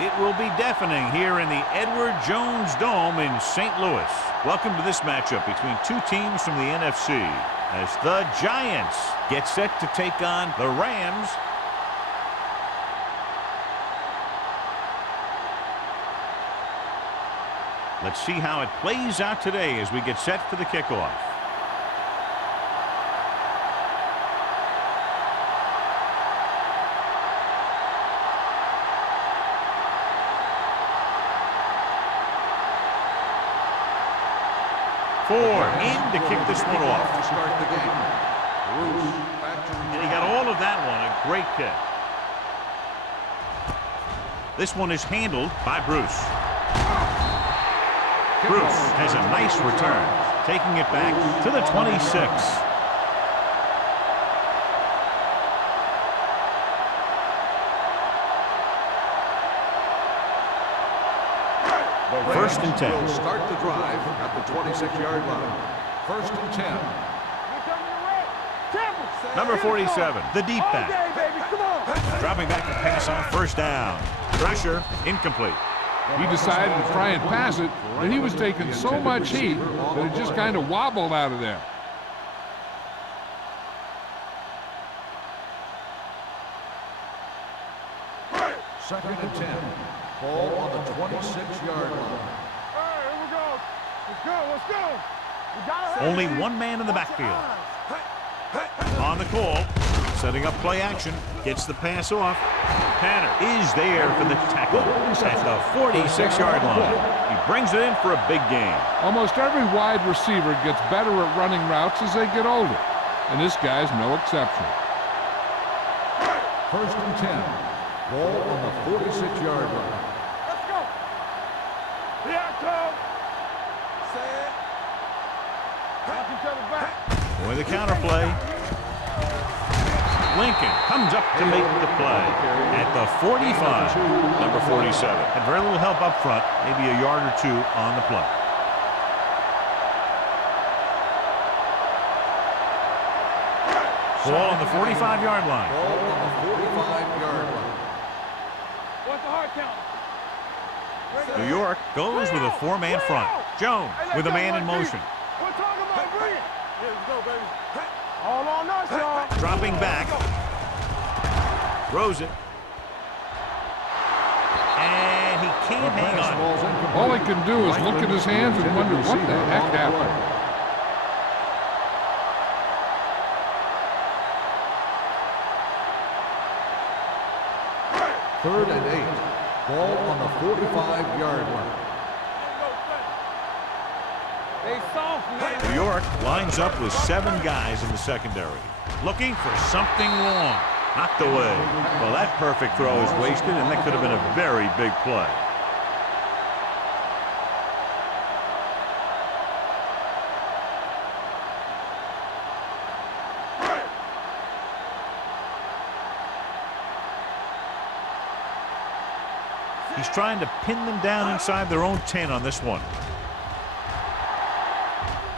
It will be deafening here in the Edward Jones Dome in St. Louis. Welcome to this matchup between two teams from the NFC as the Giants get set to take on the Rams. Let's see how it plays out today as we get set for the kickoff. In to kick this one off. To start the game. And he got all of that one. A great kick. This one is handled by Bruce. Bruce has a nice return, taking it back to the 26. First and 10. Will start the drive at the 26-yard line. First and 10. Number 47, the deep back. Dropping back to pass on first down. Pressure, incomplete. He decided to try and pass it, but he was taking so much heat that it just kind of wobbled out of there. Second and 10. Ball on the 26-yard line. Here we go. Let's go. Only one man in the backfield. On the call, setting up play action, gets the pass off. Tanner is there for the tackle at the 46-yard line. He brings it in for a big gain. Almost every wide receiver gets better at running routes as they get older, and this guy's no exception. First and 10. Ball on the 46-yard line. Let's go. Here I come. Say it. Help each other back. With the counter play. Lincoln comes up to make the play at the 45. Number 47. Had very little help up front, maybe a yard or two on the play. Ball on the 45-yard line. Ball on the 45-yard line. What's the hard count? New York goes with a four-man front. Jones with a man in motion. We're talking about bring it. Here we go, baby. All on us, y'all. Dropping back. Throws it. And he can't hang on. All he can do is look at his hands and wonder what the heck happened. Third and 8. Ball on the 45-yard line. They soft, man. New York lines up with 7 guys in the secondary. Looking for something long. Knocked away. Well, that perfect throw is wasted, and that could have been a very big play. He's trying to pin them down inside their own 10 on this one.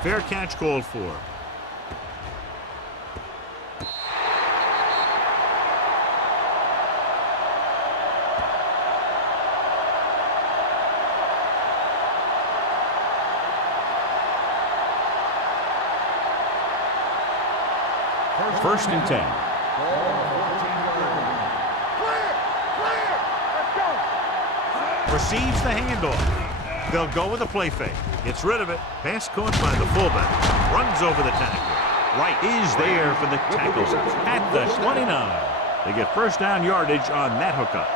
Fair catch called for. First and 10. Receives the handoff. They'll go with a play fake. Gets rid of it. Pass caught by the fullback. Runs over the tackle. Wright is there for the tackle at the 29. They get first down yardage on that hookup.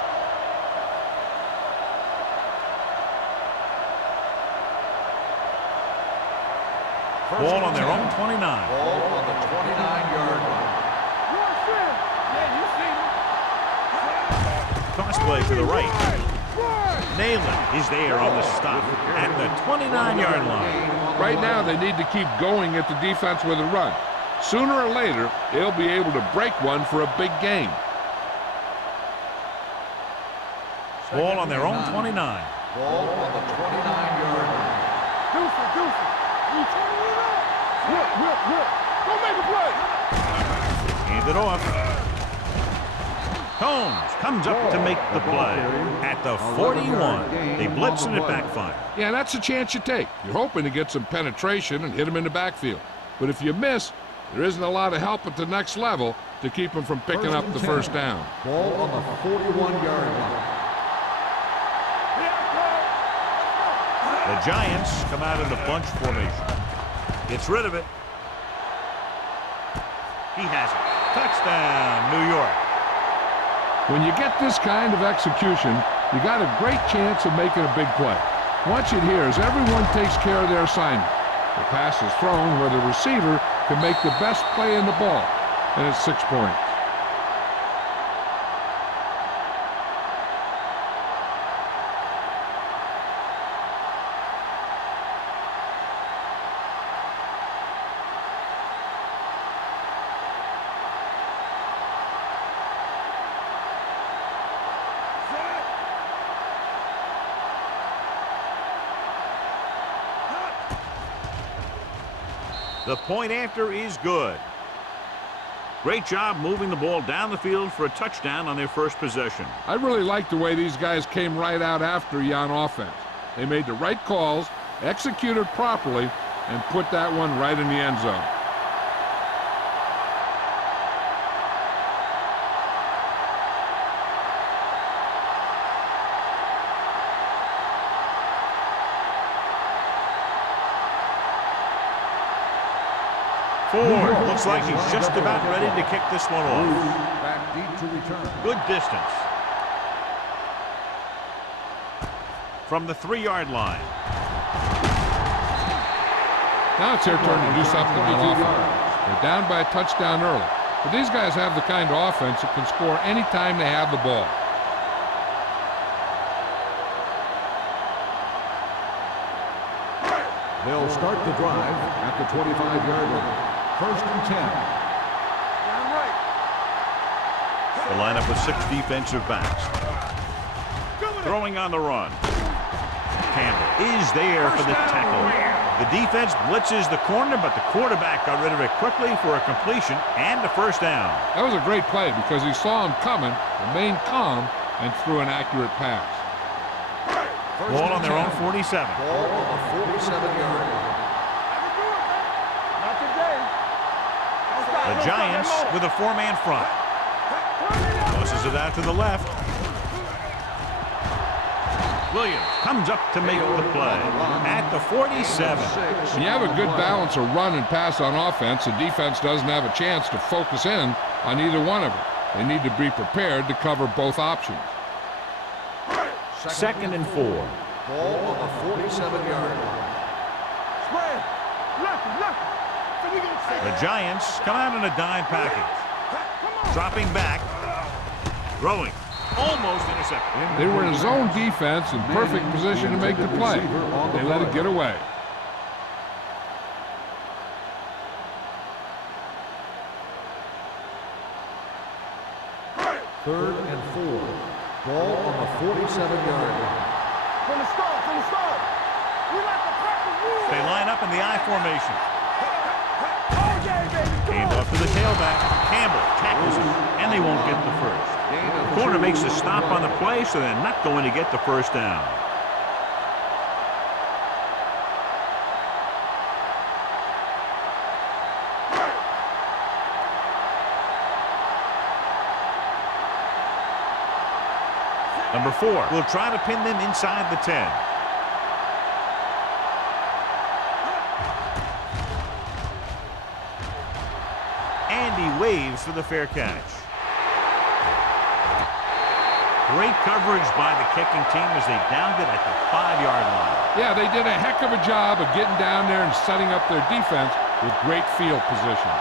Ball on their own 29. Ball on the 29-yard line. Toss play to the right. Nayland is there on the stop at the 29-yard line. Right now, they need to keep going at the defense with a run. Sooner or later, they'll be able to break one for a big gain. Ball on their own 29. Ball on the 29-yard line. Deuce. You turning it up. Whip. Go make a play. Hand it off. Combs comes up to make the play at the 41. They blitz and it backfires. Yeah, that's a chance you take. You're hoping to get some penetration and hit him in the backfield. But if you miss, there isn't a lot of help at the next level to keep him from picking up the first down. Ball on the 41-yard line. The Giants come out in a bunch formation. Gets rid of it. He has it. Touchdown, New York. When you get this kind of execution, you got a great chance of making a big play. Watch it here as everyone takes care of their assignment. The pass is thrown where the receiver can make the best play in the ball, and it's 6 points. The point after is good. Great job moving the ball down the field for a touchdown on their first possession. I really like the way these guys came right out after you on offense. They made the right calls, executed properly, and put that one right in the end zone. Ford looks like he's just about ready to kick this one off. Back deep to return. Good distance. From the 3-yard line. Now it's their turn to do something on offense. They're down by a touchdown early. But these guys have the kind of offense that can score anytime they have the ball. They'll start the drive at the 25-yard line. 1st and 10. The lineup with 6 defensive backs. Throwing on the run. Campbell is there for the tackle. The defense blitzes the corner, but the quarterback got rid of it quickly for a completion and a first down. That was a great play because he saw him coming, remained calm, and threw an accurate pass. Ball on their own 47. Ball on the 47-yard line. The Giants with a 4-man front. Tosses it out to the left. Williams comes up to make the play at the 47. When you have a good balance of run and pass on offense, the defense doesn't have a chance to focus in on either one of them. They need to be prepared to cover both options. 2nd and 4. Ball on the 47-yard line. The Giants come out in a dime package. Dropping back. Throwing. Almost intercepted. They were in a zone defense in perfect position to make the play. They let it get away. Third and 4. Ball on the 47-yard line. From the start. We like the practice rule. They line up in the I formation. All day, baby. Hand off to the tailback. Campbell tackles him, and they won't get the first. The corner makes a stop on the play, so they're not going to get the first down. Number 4 will try to pin them inside the 10. And he waves for the fair catch. Great coverage by the kicking team as they downed it at the 5-yard line. Yeah, they did a heck of a job of getting down there and setting up their defense with great field position.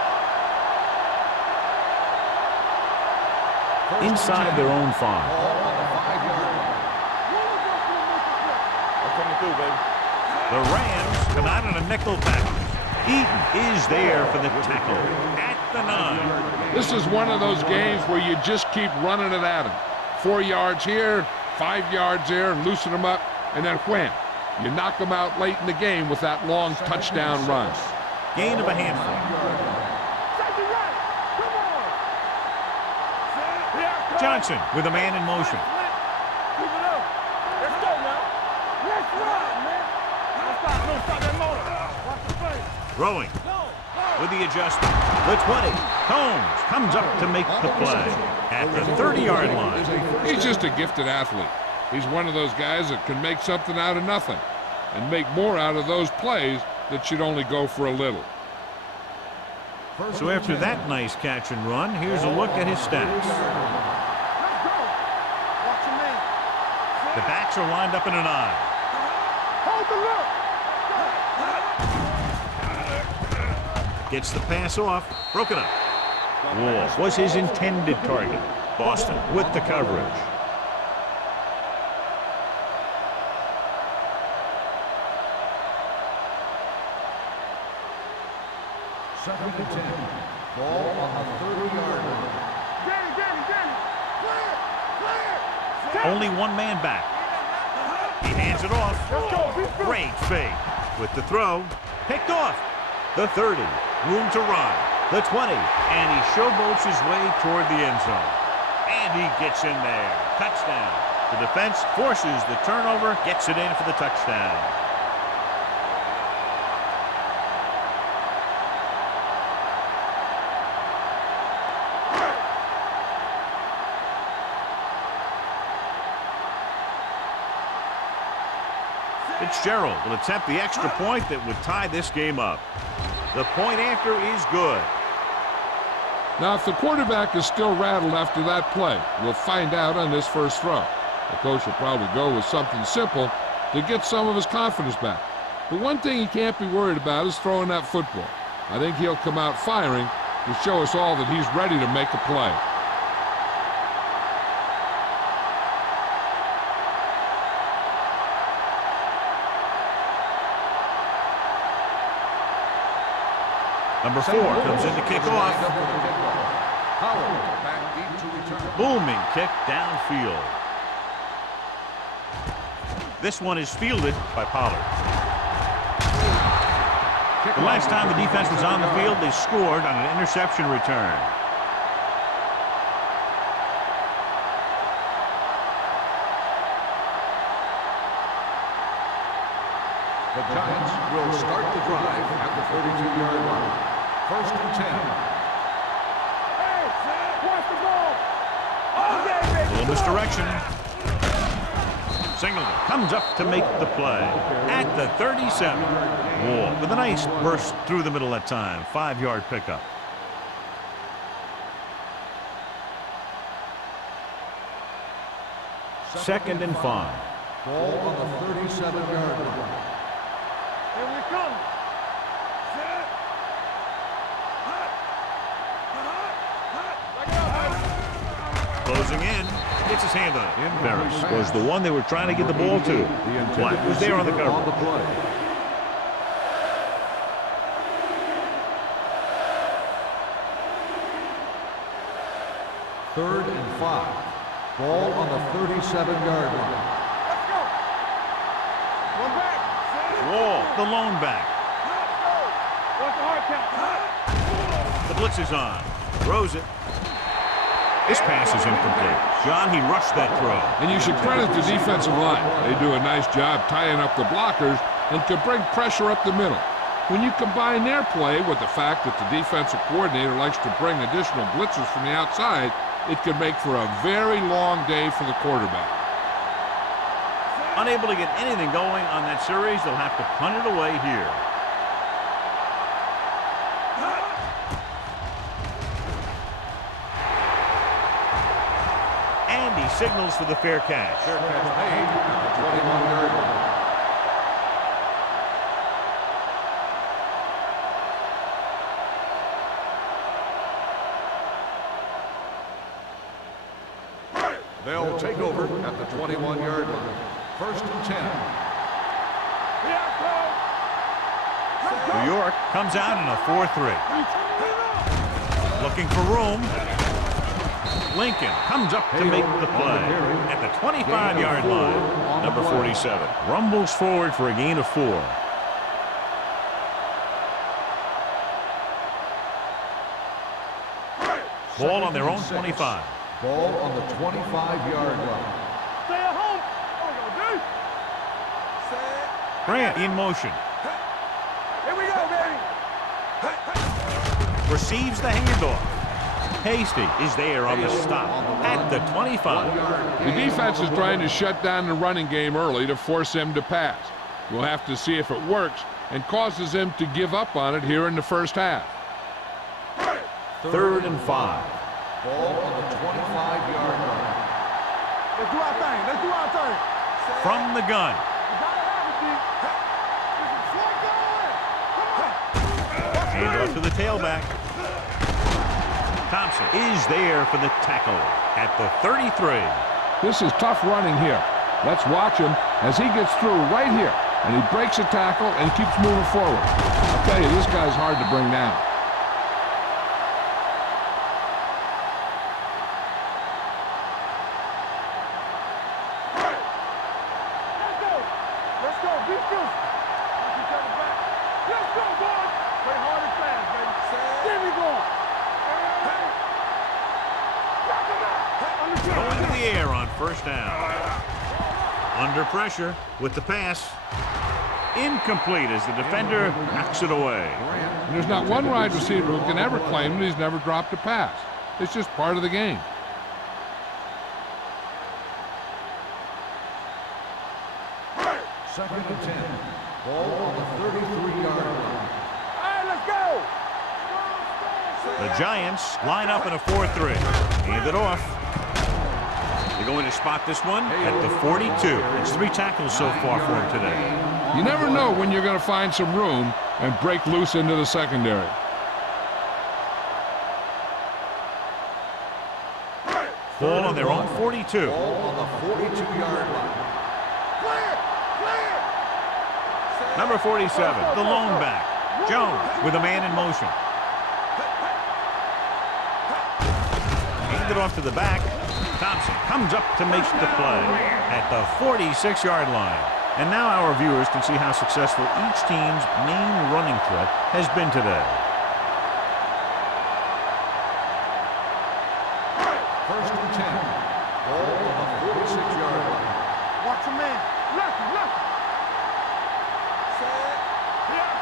Inside their own 5. Ball on the 5-yard line. The Rams come out in a nickel package. Eaton is there for the tackle at the 9. This is one of those games where you just keep running it at them. 4 yards here, 5 yards there, and loosen them up, and then wham. You knock them out late in the game with that long touchdown run. Gain of a handful. Johnson with a man in motion. Keep it up. Let's go now. Let's ride, man. Don't stop that motor. Watch the play. Throwing with the adjustment. The 20. Combs comes up to make the play at the 30-yard line. He's just a gifted athlete. He's one of those guys that can make something out of nothing and make more out of those plays that should only go for a little. So after that nice catch and run, here's a look at his stats. Let's go. Watch your man. The backs are lined up in an I. Hold the look. Gets the pass off. Broken up. Wall was his intended target. Boston with the coverage. Second and 10. Ball on the 30-yard line. Danny. Clear. Only one man back. He hands it off. Let's go. Be good. Great fake. With the throw. Picked off. The 30. Room to run. The 20. And he showboats his way toward the end zone. And he gets in there. Touchdown. The defense forces the turnover. Gets it in for the touchdown. Fitzgerald will attempt the extra point that would tie this game up. The point after is good. Now, if the quarterback is still rattled after that play, we'll find out on this first throw. The coach will probably go with something simple to get some of his confidence back. But one thing he can't be worried about is throwing that football. I think he'll come out firing to show us all that he's ready to make a play. Number 4 comes in to kick off. Howard back deep to return. Booming kick downfield. This one is fielded by Pollard. The last time the defense was on the field, they scored on an interception return. The Giants will start the drive at the 32-yard line. First and 10. Hey, watch the ball. All day, baby. A little misdirection. Singleton comes up to make the play at the 37. Wall with a nice burst through the middle that time. 5-yard pickup. Second and 5. Ball on the 37-yard line. Here we come. Set. Closing in. Gets his hand on it. Barris was the one they were trying to get the ball to. Black was there on the cover. Third and 5. Ball on the 37-yard line. Let's go. One back. Set. Wall, the lone back. Let's go. Watch the hard count. The blitz is on. Throws it. This pass is incomplete. John, he rushed that throw. And you should credit the defensive line. They do a nice job tying up the blockers and can bring pressure up the middle. When you combine their play with the fact that the defensive coordinator likes to bring additional blitzes from the outside, it can make for a very long day for the quarterback. Unable to get anything going on that series, they'll have to punt it away here. And he signals for the fair catch. Fair catch made at the 21-yard line. They'll take over at the 21-yard line. First and 10. Here I come. New York comes out in a 4-3. Looking for room. Lincoln comes up to make the play at the 25-yard line. Number 47 rumbles forward for a gain of 4. Ball on their own 25. Ball on the 25-yard line. Stay at home. There we go, D. Grant in motion. Here we go, baby. Receives the handoff. Hasty is there on the stop at the 25. The defense is trying to shut down the running game early to force him to pass. We'll have to see if it works and causes him to give up on it here in the first half. 3rd and 5. Ball on the 25-yard line. Let's do our thing. Let's do our thing. From the gun. You gotta have it, D. Listen, slow down. Come on. Hand off to the tailback. Thompson is there for the tackle at the 33. This is tough running here. Let's watch him as he gets through right here. And he breaks a tackle and keeps moving forward. I'll tell you, this guy's hard to bring down. Let's go. Let's go. Be still. Watch each other back. Let's go, boys. Play hard and fast, baby. Get me going. Going to the air on 1st down. Under pressure with the pass. Incomplete as the defender knocks it away. And there's not one wide receiver who can ever claim that he's never dropped a pass. It's just part of the game. Second and 10. Ball on the 33-yard line. All right, let's go. The Giants line up in a 4-3. Hand it off. They're going to spot this one at the 42. It's 3 tackles so far for him today. You never know when you're going to find some room and break loose into the secondary. Ball on their own 42. Ball on the 42-yard line. Number 47, the lone back. Jones with a man in motion. Hand it off to the back. Thompson comes up to make the play at the 46-yard line. And now our viewers can see how successful each team's main running threat has been today. First and 10. Ball on the 46-yard line. Watch your man. Left. Here I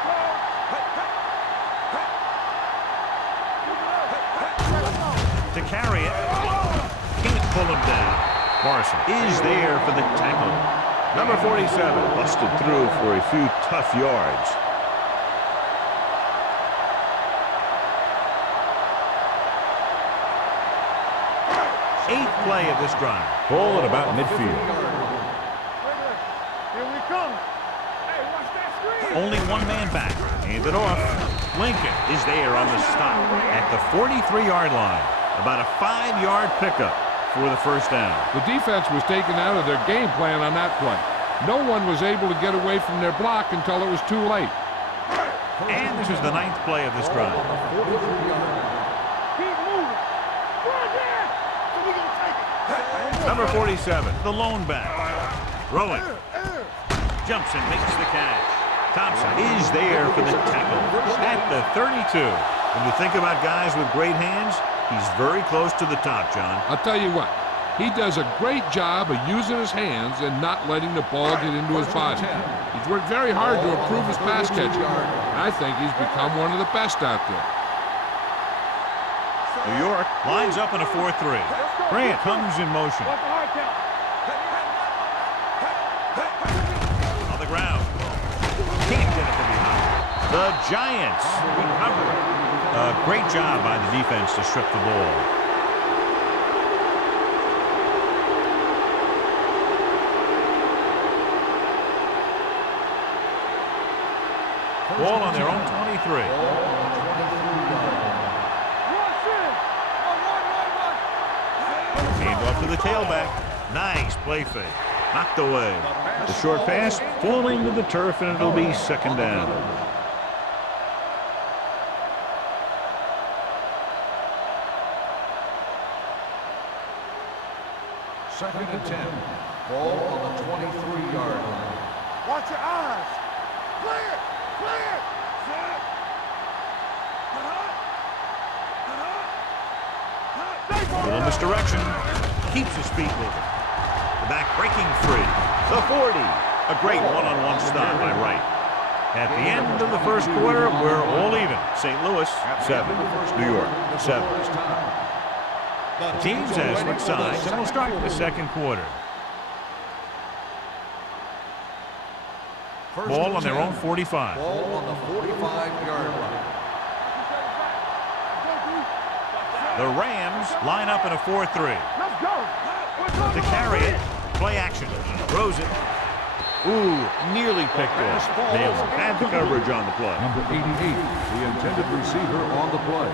To carry it, can't pull him down. Morrison is there for the tackle. Number 47 busted through for a few tough yards. Eighth play of this drive. Ball at about midfield. Here we come. Hey, watch that screen. Only one man back. Hand it off. Lincoln is there on the stop at the 43-yard line. About a 5-yard pickup for the first down. The defense was taken out of their game plan on that play. No one was able to get away from their block until it was too late. And this is the 9th play of this drive. Keep moving. Go again. So we gonna take it. Number 47, the lone back. Throwing. Jumps and makes the catch. Thompson is there for the tackle at the 32. When you think about guys with great hands, he's very close to the top, John. I'll tell you what, he does a great job of using his hands and not letting the ball get into his body. He's worked very hard to improve his pass catching. I think he's become one of the best out there. New York lines up in a 4-3. Grant comes in motion. Watch the hard count. On the ground. Can't get it from behind. The Giants recover. A great job by the defense to strip the ball. Ball on their own 23. Hand off to the tailback. Nice play fake. Knocked away. The short pass falling to the turf, and it'll be 2nd down. Second and 10. Ball on the 23-yard line. Watch your eyes. Clear. Clear. Stay Little misdirection. Keeps his feet moving. The back breaking free. The 40. A great one-on-one stop by Wright. At the end of the first quarter, we're all even. St. Louis, 7. New York, 7. The teams have switched sides, and we'll start the second quarter. Ball on their own 45. Ball on the 45-yard line. The Rams line up in a 4-3. Let's go. To carry it, play action. Throws it. Ooh, nearly picked off. Nails had the coverage on the play. Number 88, the intended receiver on the play.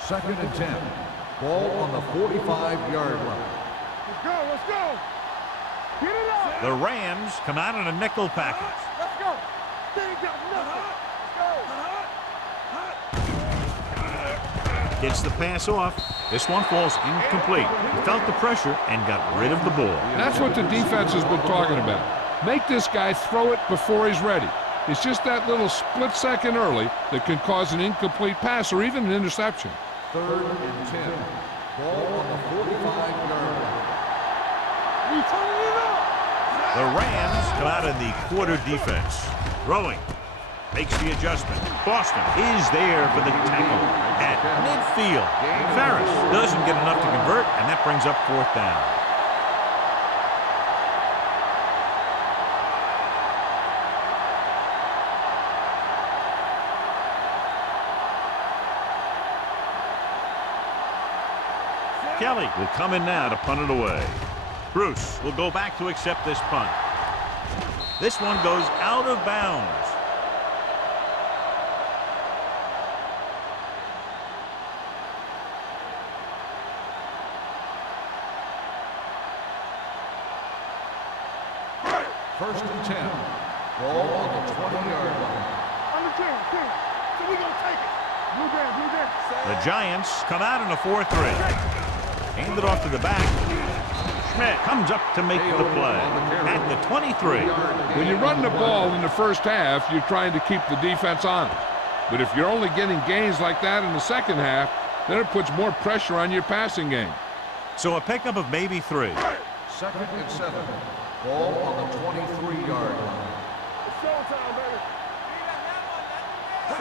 Second and 10. Ball on the 45-yard line. Let's go. Let's go. Get it up. The Rams come out in a nickel package. Let's go. They ain't got nothing. Let's go. Gets the pass off. This one falls incomplete. He felt the pressure and got rid of the ball. That's what the defense has been talking about. Make this guy throw it before he's ready. It's just that little split second early that can cause an incomplete pass or even an interception. Third and 10. Ball on the 45-yard line. We turning it up. The Rams come out in the quarter defense. Throwing. Makes the adjustment. Boston is there for the tackle at midfield. Ferris doesn't get enough to convert, and that brings up 4th down. Kelly will come in now to punt it away. Bruce will go back to accept this punt. This one goes out of bounds. First and 10. Ball on the 20-yard line. On the 10. So we gonna take it. Blue Jam. The Giants come out in a 4-3. Hand it off to the back. Schmidt comes up to make the play at the 23. When you run the ball in the first half, you're trying to keep the defense honest. But if you're only getting gains like that in the second half, then it puts more pressure on your passing game. So a pickup of maybe 3. Second and 7. Ball on the 23-yard line. It's showtime, baby.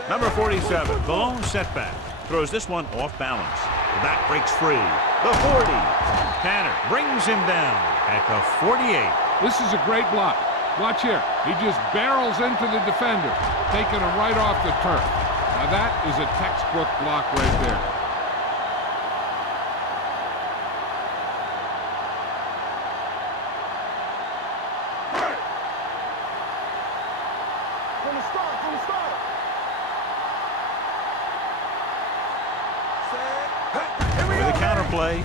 Number 47, the lone setback. Throws this one off balance. The back breaks free. The 40. Tanner brings him down at the 48. This is a great block. Watch here. He just barrels into the defender, taking him right off the turf. Now that is a textbook block right there. From the start. With a counter play.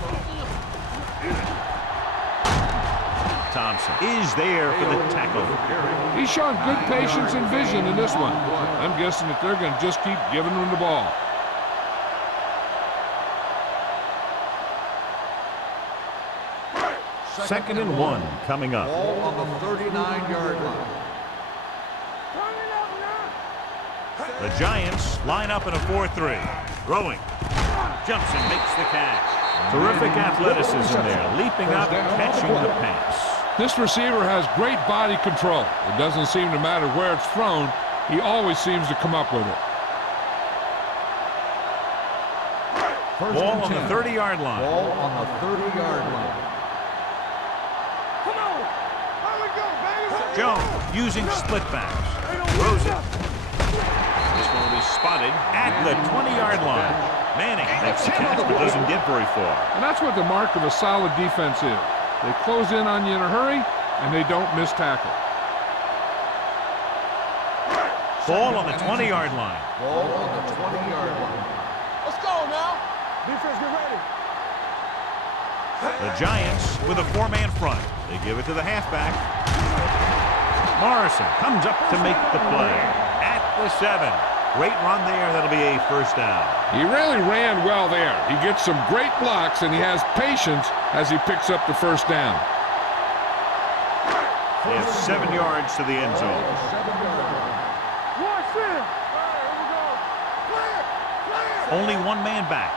Thompson is there for the tackle. He's shown good patience and vision in this one. I'm guessing that they're going to just keep giving him the ball. Second and 1 coming up. Ball on the 39-yard line. Turn it up now. The Giants line up in a 4-3. Throwing. Jumps and makes the catch. Terrific athleticism there. Leaping up, catching the pass. This receiver has great body control. It doesn't seem to matter where it's thrown. He always seems to come up with it. Ball on the 30-yard line. Ball on the 30-yard line. Come on. How we go, baby? Jones using split backs. Throws it. This one will be spotted at the 20-yard line. Manning makes the catch but doesn't get very far. And that's what the mark of a solid defense is. They close in on you in a hurry, and they don't miss tackle. Ball on the 20-yard line. Ball on the 20-yard line. Let's go now. Defense, get ready. The Giants with a 4-man front. They give it to the halfback. Morrison comes up to make the play at the 7. Great run there. That'll be a first down. He really ran well there. He gets some great blocks, and he has patience as he picks up the first down. They have 7 yards to the end zone. Watch Only one man back.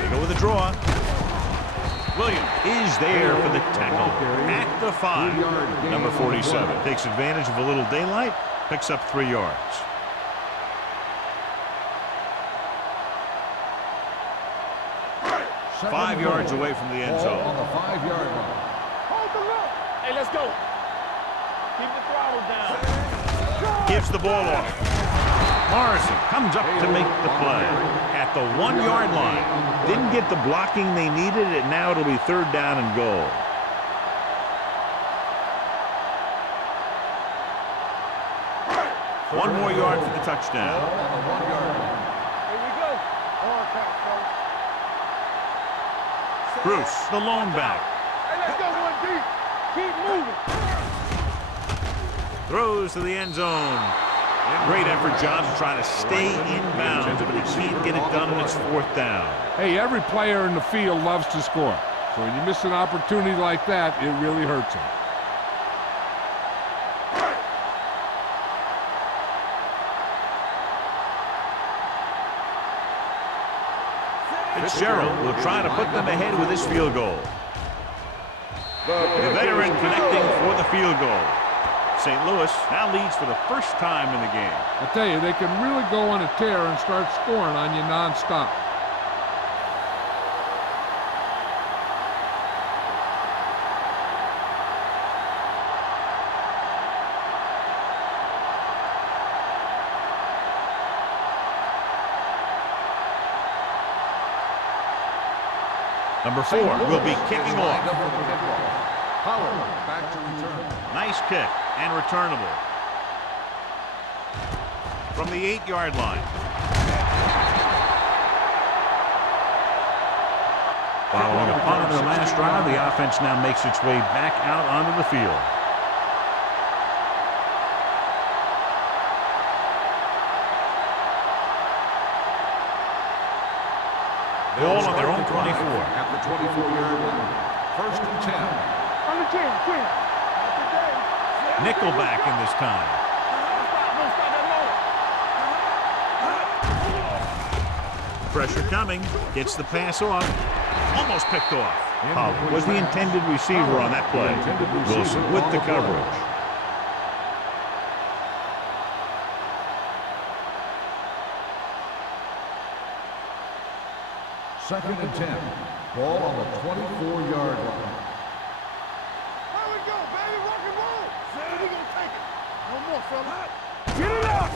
They go with a draw. Williams is there for the tackle at the 5. Number 47 takes advantage of a little daylight, picks up 3 yards. Second 5 yards away from the end Ball zone. on the 5-yard line. Hold the look. Hey, let's go. Keep the throttle down. Gives the ball off. Morrison comes up to make the play at the 1-yard line. Didn't get the blocking they needed, and now it'll be 3rd down and goal. One more yard for the touchdown. Ball on the 1-yard line. Here we go. Hard count, coach. Bruce, the lone back, Hey, let's go one deep. Keep moving. throws to the end zone. Great effort, John, to try to stay in bounds, but he can't get it done, and it's 4th down. Hey, every player in the field loves to score. So when you miss an opportunity like that, it really hurts him. Fitzgerald will try to put them ahead with his field goal. The veteran connecting for the field goal. St. Louis now leads for the first time in the game. I tell you, they can really go on a tear and start scoring on you nonstop. Number 4 will be kicking off. Howard back to return. Nice kick and returnable. From the 8-yard line. Following a punt on their last drive, the offense now makes its way back out onto the field. Ball on their own 24. At the 24-yard line. 1st and 10. On the 10. Nickelback in this time. Don't stop that motor. Pressure coming. Gets the pass off. Almost picked off. Pollard was the intended receiver on that play. Wilson with the coverage. Second and 10. Ball on the 24-yard line. There we go, baby. Rock and roll. He gonna take it. No more, fella. Get it up.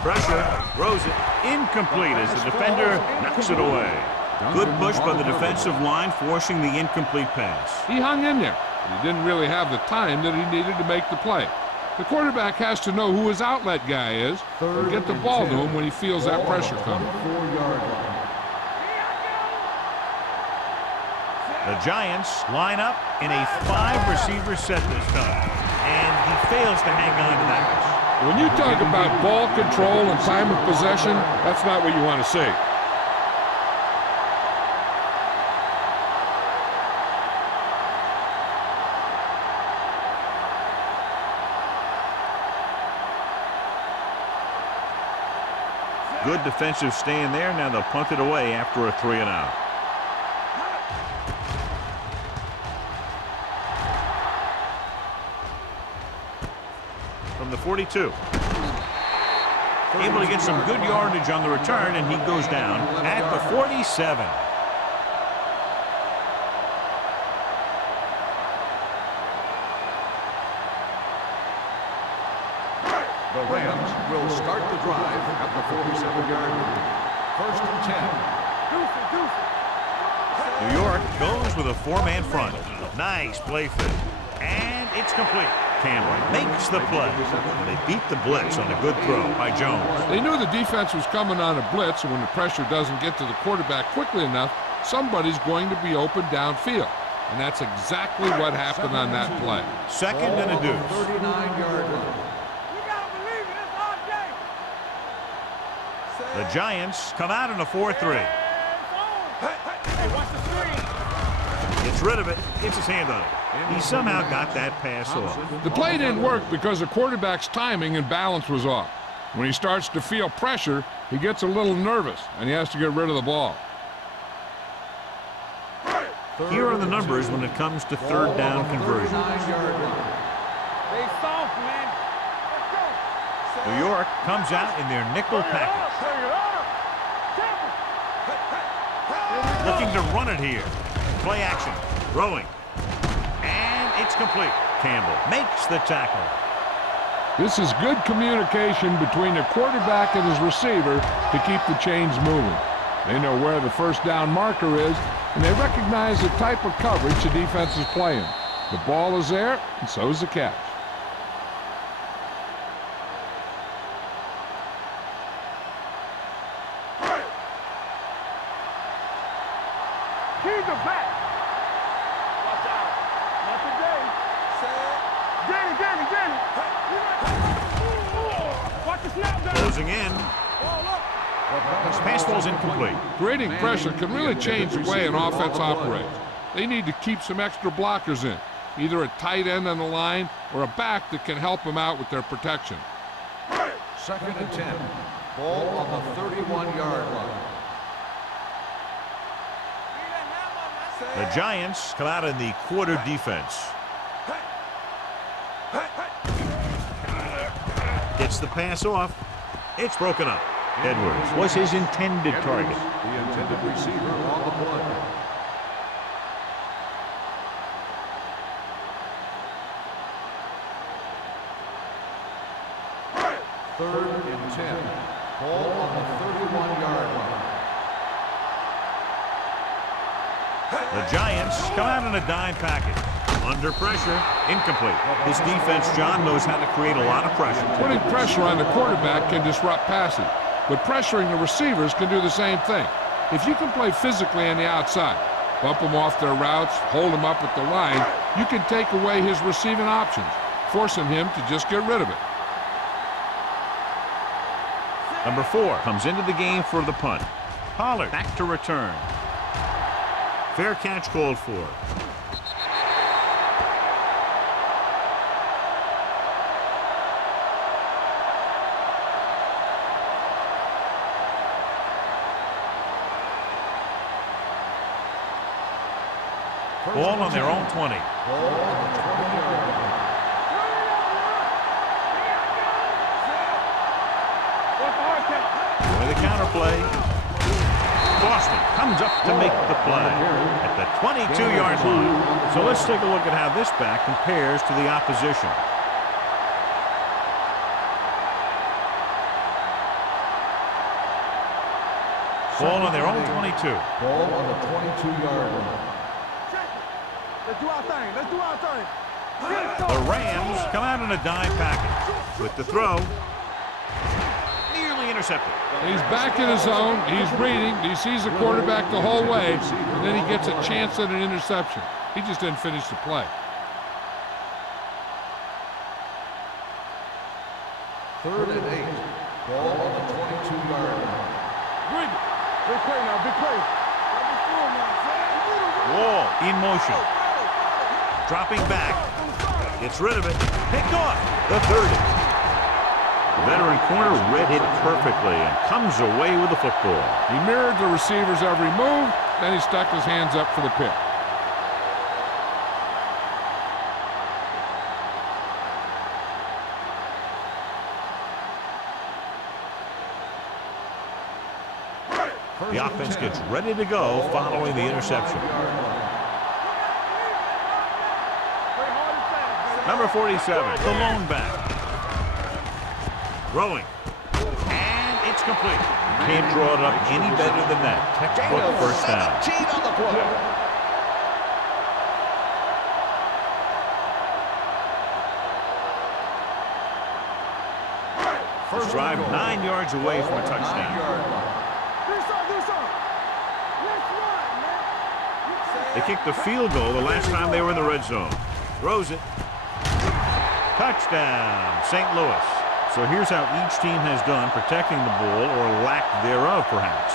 Pressure. Throws it. Incomplete as the defender knocks it away. Good push by the defensive line, forcing the incomplete pass. He hung in there, but he didn't really have the time that he needed to make the play. The quarterback has to know who his outlet guy is and get the ball to him when he feels that pressure coming. 4-yard line. The Giants line up in a 5-receiver set this time, and he fails to hang on to that. When you talk about ball control and time of possession, that's not what you want to see. Good defensive stand there. Now they'll punt it away after a 3-and-out. From the 42. Able to get some good yardage on the return, and he goes down at the 47. The Rams will start the drive at the 47-yard line. 1st and 10. New York goes with a 4-man front. Nice play fit. And it's complete. Cameron makes the play. And they beat the blitz on a good throw by Jones. They knew the defense was coming on a blitz, and when the pressure doesn't get to the quarterback quickly enough, somebody's going to be open downfield. And that's exactly what happened on that play. Second and a deuce. 39-yard line. The Giants come out in a 4-3. Hey, watch the screen. Gets rid of it. Gets his hand on it. He somehow got that pass off. The play didn't work because the quarterback's timing and balance was off. When he starts to feel pressure, he gets a little nervous, and he has to get rid of the ball. Here are the numbers when it comes to third down conversions. Stay soft, man. Let's go. New York comes out in their nickel package. Looking to run it here. Play action. Throwing. And it's complete. Campbell makes the tackle. This is good communication between the quarterback and his receiver to keep the chains moving. They know where the first down marker is, and they recognize the type of coverage the defense is playing. The ball is there, and so is the catch. Keep the back. Watch out. Not today. Get it. Watch the snap down. Closing in. This pass ball's incomplete. Creating pressure can really change the way an offense operates. They need to keep some extra blockers in, either a tight end on the line or a back that can help them out with their protection. 2nd and 10. Ball on the 31-yard line. The Giants come out in the quarter defense. Gets the pass off. It's broken up. Edwards was his intended target. The intended receiver on the play. Third and 10. Ball on the 31-yard line. The Giants come out in a dime package. Under pressure, incomplete. This defense, John, knows how to create a lot of pressure. Putting pressure on the quarterback can disrupt passing, but pressuring the receivers can do the same thing. If you can play physically on the outside, bump them off their routes, hold them up at the line, you can take away his receiving options, forcing him to just get rid of it. Number 4 comes into the game for the punt. Pollard back to return. Fair catch called for. Ball on their own 20. Ball on the 20-yard line. Doing the counter play. Boston comes up to make the play at the 22-yard line. So let's take a look at how this back compares to the opposition. Ball on their own 22. Ball on the 22-yard line. Let's do our thing. The Rams come out in a dime package. With the throw, nearly intercepted. He's back in his zone, he's reading, he sees the quarterback the whole way, and then he gets a chance at an interception. He just didn't finish the play. Third and 8. Ball on the 22-yard line. Big play now, big play. Wall in motion. Dropping back. Gets rid of it. Picked off. The 30. The veteran corner read it perfectly and comes away with the football. He mirrored the receiver's every move, then he stuck his hands up for the pick. The offense gets ready to go following the interception. Number 47, the lone back. Throwing. And it's complete. Can't draw it up any better than that. Textbook first down. 17 on the play. First drive 9 yards away from a touchdown. 9-yard line. They kicked the field goal the last time they were in the red zone. Throws it. Touchdown, St. Louis. So here's how each team has done protecting the ball, or lack thereof, perhaps.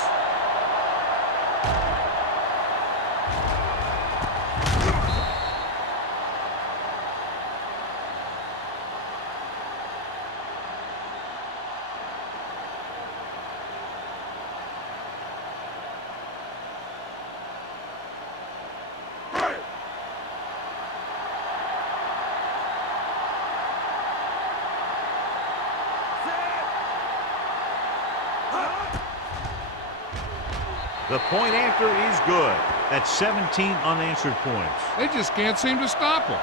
The point after is good. That's 17 unanswered points. They just can't seem to stop him.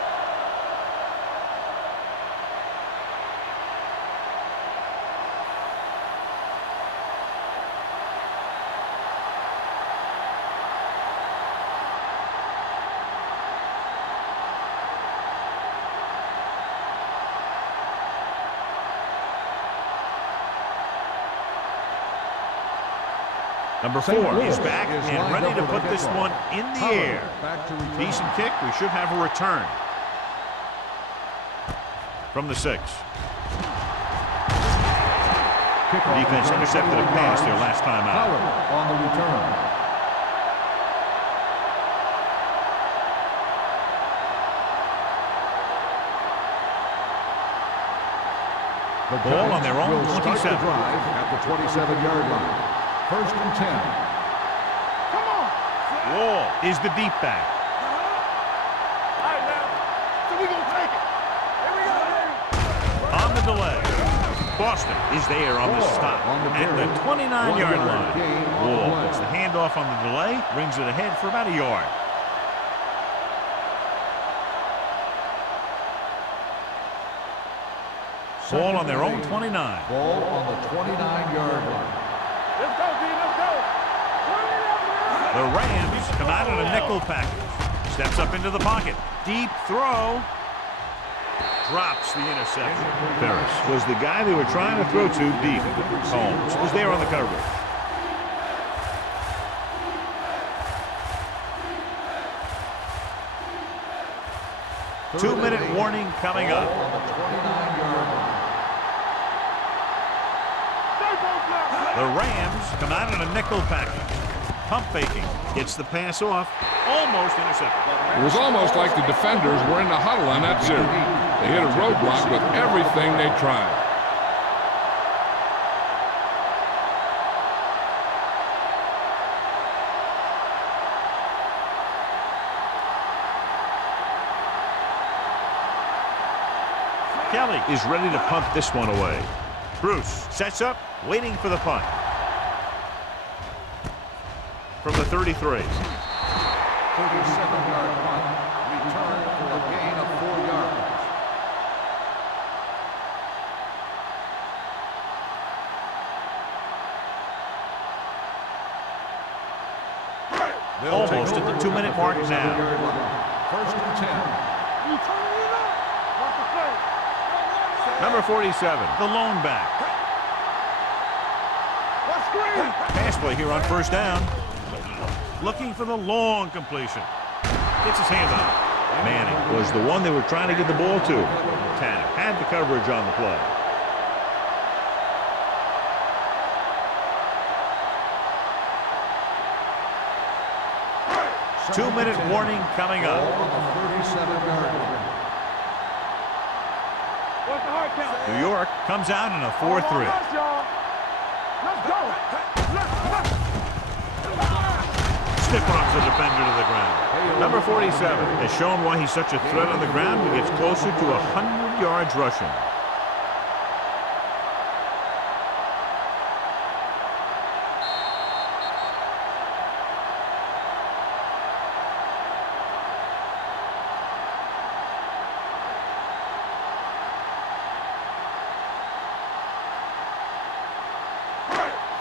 Number 4 is back and ready to put this one in the air. Decent kick. We should have a return. From the 6. Defense intercepted a pass there last time out. On the return. The ball on their own 27. At the 27-yard line. 1st and 10. Come on. Wall is the deep back. All right, now. So we going to take it. Here we go, baby. On the delay. Boston is there on the stop at the 29-yard line. Wall gets the handoff on the delay, brings it ahead for about a yard. Ball on their own 29. Ball on the 29-yard line. Let's go, D. Let's go. The Rams come out in a nickel package. Steps up into the pocket. Deep throw. Drops the interception. Ferris was the guy they were trying to throw to deep. Holmes was there on the coverage. Two-minute warning coming up. On the 29-yard line. The Rams come out in a nickel package. Pump faking. Gets the pass off. Almost intercepted. It was almost like the defenders were in the huddle on that series. They hit a roadblock with everything they tried. Kelly is ready to punt this one away. Bruce sets up, waiting for the punt. From the 33. 37-yard punt. Return for a gain of 4 yards. Almost at the 2-minute mark now. 1st and 10. You turning it up. Watch the play. Number 47, the lone back. Let's screen. Pass play here on 1st down. Looking for the long completion. Gets his hand on it. Manning was the one they were trying to get the ball to. Tanner had the coverage on the play. Two-minute warning coming up. On the 37-yard line. What's the hard count? New York comes out in a 4-3. Let's go. Let's go. Stiff arms the defender to the ground. Number 47 has shown why he's such a threat on the ground. He gets closer to 100 yards rushing.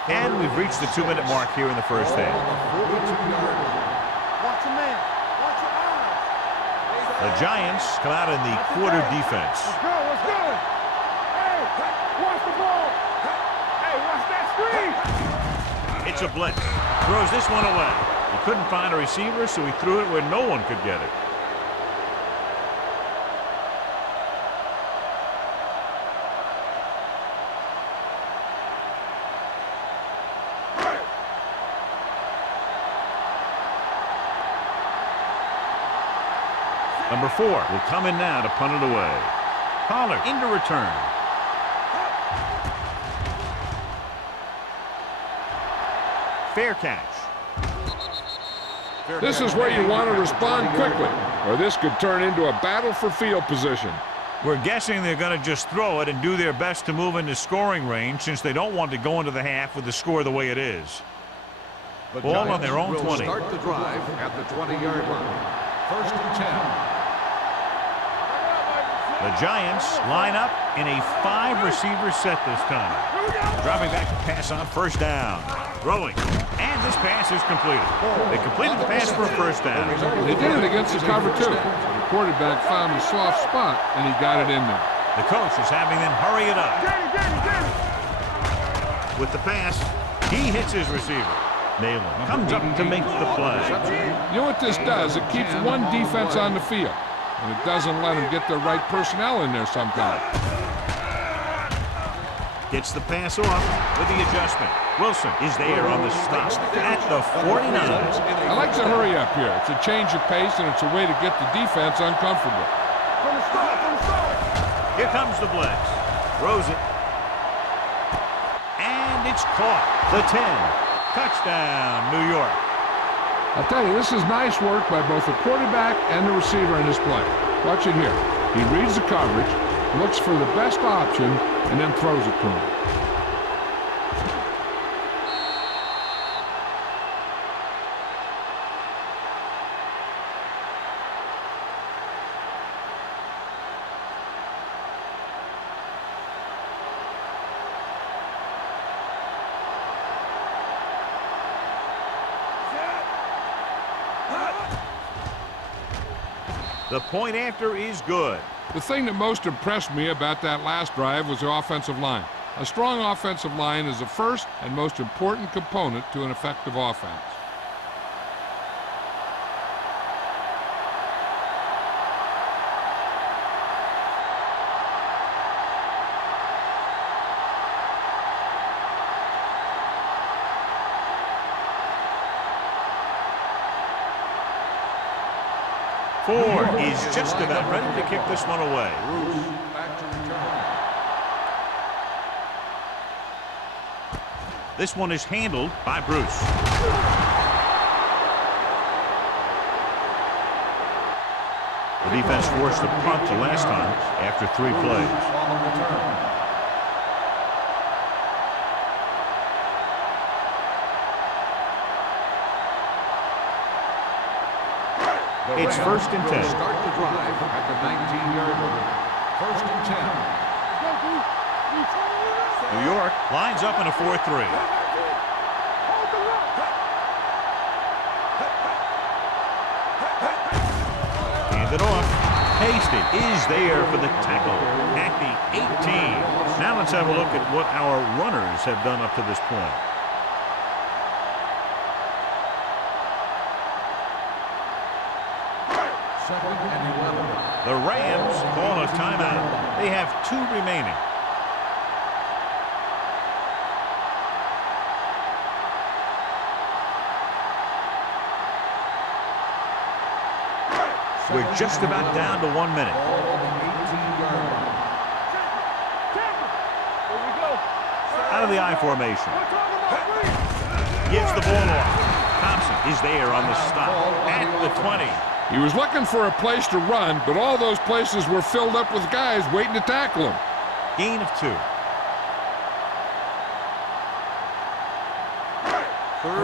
And we've reached the 2-minute mark here in the first half. Watch your man. Watch your eyes. The Giants come out in the quarter defense. Let's go. Let's go. Hey, watch the ball. Hey, watch that screen. It's a blitz. Throws this one away. He couldn't find a receiver, so he threw it where no one could get it. Number 4 will come in now to punt it away. Pollard into return. Fair catch. This is where you want to respond quickly, or this could turn into a battle for field position. We're guessing they're going to just throw it and do their best to move into scoring range since they don't want to go into the half with the score the way it is. The Ball on Giants their own will 20. start the drive at the 20-yard line. First and 10. The Giants line up in a 5-receiver set this time. Dropping back to pass on first down. Throwing. And this pass is completed. They completed the pass for a first down. They did it against the cover, too. The quarterback found a soft spot, and he got it in there. The coach is having them hurry it up. With the pass, he hits his receiver. Nalen comes up to make the play. You know what this does? It keeps one defense on the field, and it doesn't let them get the right personnel in there sometimes. Gets the pass off with the adjustment. Wilson is there on the stop at the 49. I like to hurry up here. It's a change of pace, and it's a way to get the defense uncomfortable. Here comes the blitz. Throws it. And it's caught. The 10. Touchdown, New York. I'll tell you, this is nice work by both the quarterback and the receiver in this play. Watch it here. He reads the coverage, looks for the best option, and then throws it to him. The point after is good. The thing that most impressed me about that last drive was the offensive line. A strong offensive line is the first and most important component to an effective offense. Ford is just about ready to kick this one away. Back to return. This one is handled by Bruce. The defense forced a punt the last time after 3 plays. On the return. It's first and 10. Start the drive at the 19-yard line. First and 10. New York lines up in a 4-3. Hand it off. Hasted is there for the tackle at the 18. Now let's have a look at what our runners have done up to this point. Second and 11. The Rams call a timeout. They have 2 remaining. We're just about down to 1 minute. Ball on the 18-yard line. Out of the I formation. Gives the ball off. Thompson is there on the stop at the 20. He was looking for a place to run, but all those places were filled up with guys waiting to tackle him. Gain of 2.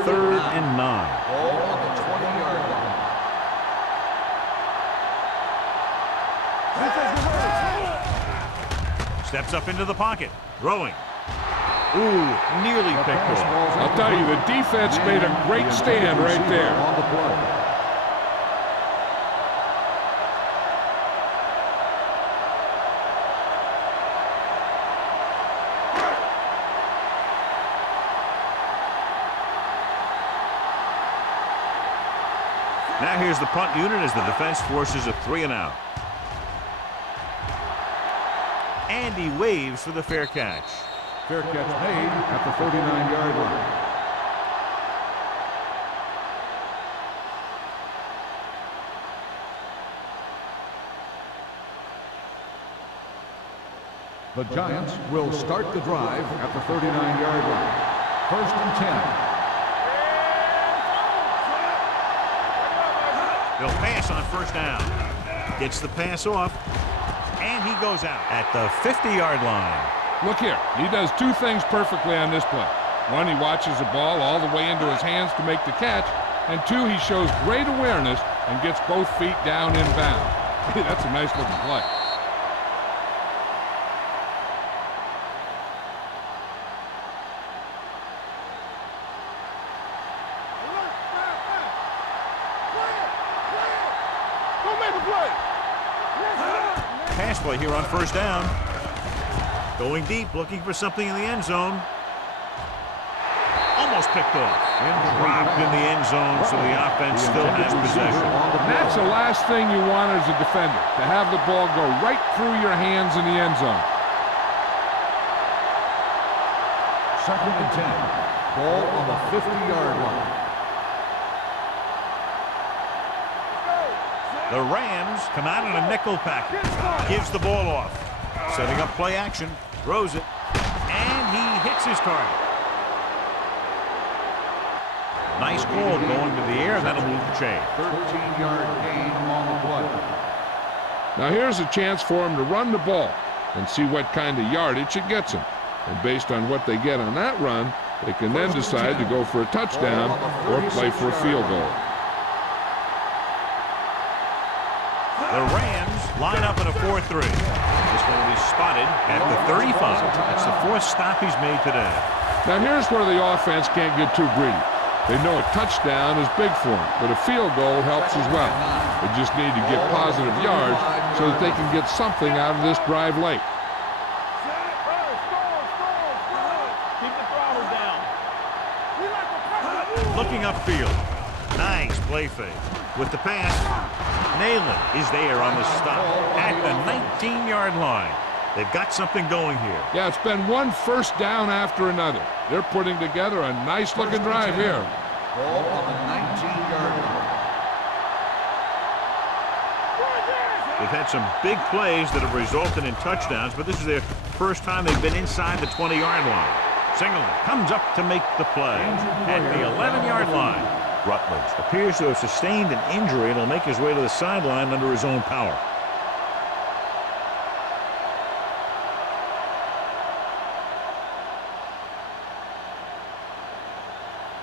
Third and 9. Ball on the 20-yard line. Steps up into the pocket. Throwing. Ooh, nearly picked off. I'll tell you, the defense made a great stand right there. On the play. Now here's the punt unit as the defense forces a 3-and-out. And he waves for the fair catch. Fair catch made at the 39-yard line. The Giants will start the drive at the 39-yard line. First and 10. They'll pass on first down. Gets the pass off. And he goes out at the 50-yard line. Look here. He does 2 things perfectly on this play. One, he watches the ball all the way into his hands to make the catch. And two, he shows great awareness and gets both feet down inbound. That's a nice looking play. Pass play here on first down. Going deep, looking for something in the end zone. Almost picked off. And dropped in the end zone, so the offense still has possession. That's the last thing you want as a defender, to have the ball go right through your hands in the end zone. 2nd and 10. Ball on the 50-yard line. The Rams come out in a nickel package. Gives the ball off. Setting up play action. Throws it. And he hits his target. Nice call going to the air. That'll move the chain. 13-yard gain on the play. Now here's a chance for him to run the ball and see what kind of yardage it gets him. And based on what they get on that run, they can then decide to go for a touchdown or play for a field goal. The Rams line up in a 4-3. This one will be spotted at the 35. That's the 4th stop he's made today. Now here's where the offense can't get too greedy. They know a touchdown is big for them, but a field goal helps as well. They just need to get positive yards so that they can get something out of this drive late. Keep the throttle down. Looking upfield. Nice play fake. With the pass, Nayland is there on the stop at the 19-yard line. They've got something going here. Yeah, it's been one first down after another. They're putting together a nice-looking drive here. Ball on the 19-yard line. They've had some big plays that have resulted in touchdowns, but this is their first time they've been inside the 20-yard line. Singleton comes up to make the play at the 11-yard line. Rutledge appears to have sustained an injury and will make his way to the sideline under his own power.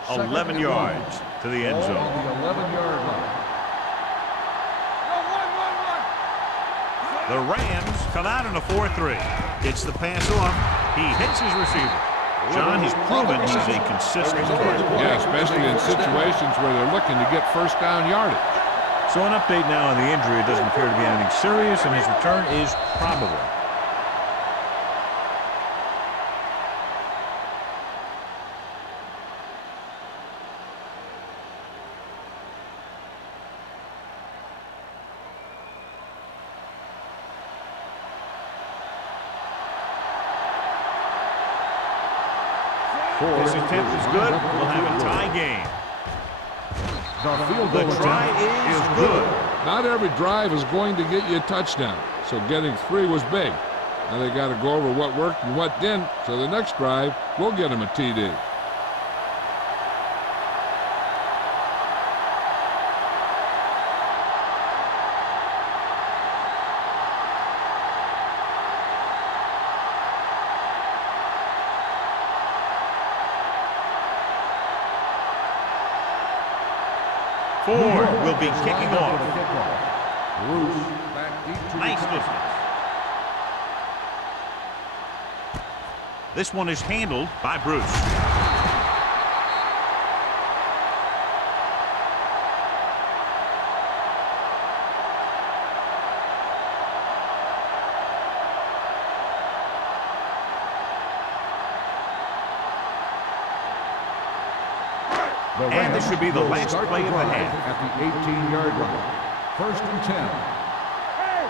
Second 11 and yards to the end Ball zone. on the 11-yard line. The Rams come out in a 4-3. Gets the pass off. He hits his receiver. John, he's proven he's a consistent player. Yeah, especially in situations where they're looking to get first down yardage. So an update now on the injury. It doesn't appear to be anything serious, and his return is probable. This attempt is good. We'll have a tie game. The try is good. Not every drive is going to get you a touchdown, so getting 3 was big. Now they got to go over what worked and what didn't, so the next drive will get them a TD. Ford will be kicking off. Bruce back deep to Nice the distance. This one is handled by Bruce. And this should be the last play of the half. At the 18-yard line. 1st and 10. Hey,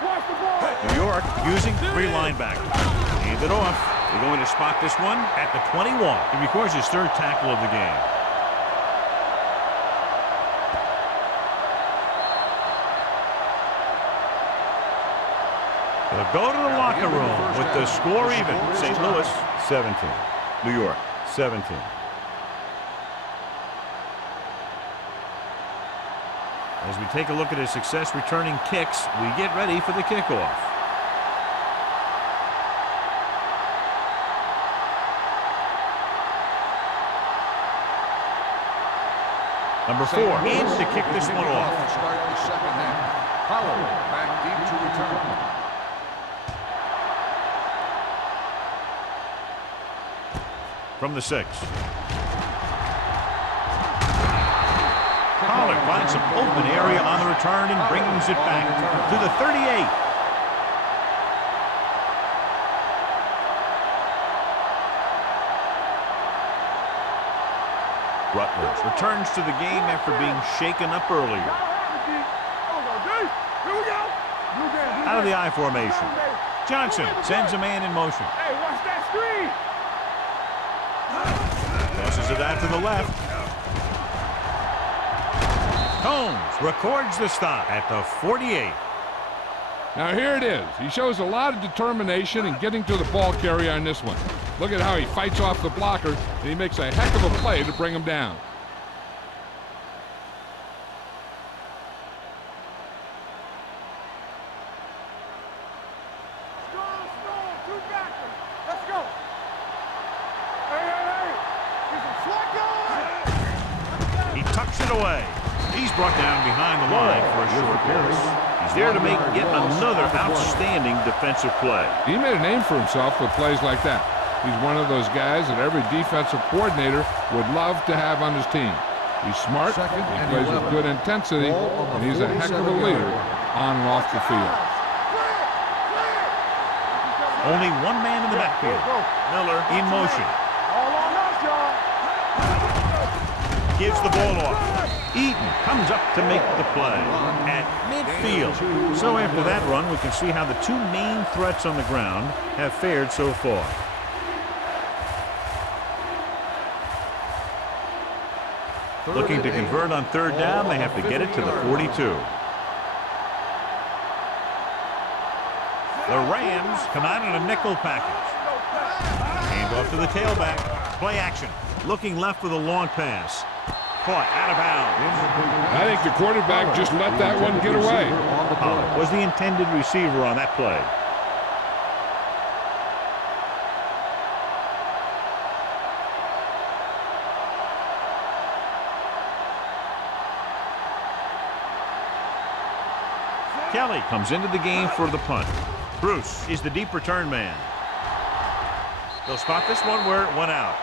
watch the ball. New York using 3 linebackers. Hand it off. They're going to spot this one at the 21. He records his 3rd tackle of the game. They'll go to the locker room with the score even. St. Louis 17. New York 17. As we take a look at his success returning kicks, we get ready for the kickoff. Number 4 in to kick this one off. To start the second half. Howell back deep to return. From the 6. Pollard finds some open area on the return and brings it back to the 38. Rutledge returns to the game after being shaken up earlier. Out of the I formation. Johnson sends a man in motion. Hey, watch that screen. Tosses it out to the left. Combs records the stop at the 48. Now here it is. He shows a lot of determination in getting to the ball carrier on this one. Look at how he fights off the blocker, and he makes a heck of a play to bring him down. Strong, two backers. Let's go. Hey. He's a slugger. He tucks it away. He's brought down behind the line for a short pass. He's there to make yet another outstanding defensive play. He made a name for himself with plays like that. He's one of those guys that every defensive coordinator would love to have on his team. He's smart, he plays with good intensity, and he's a heck of a leader on and off the field. Only one man in the backfield. Miller in motion. All on us, y'all. Gives the ball off. Eaton comes up to make the play at midfield. So after that run, we can see how the two main threats on the ground have fared so far. Looking to convert on third down, they have to get it to the 42. The Rams come out in a nickel package. Hand off to the tailback. Play action. Looking left for the long pass. Caught out of bounds. I think the quarterback just let that one get away. Pollard was the intended receiver on that play. Kelly comes into the game for the punt. Bruce is the deep return man. They'll spot this one where it went out.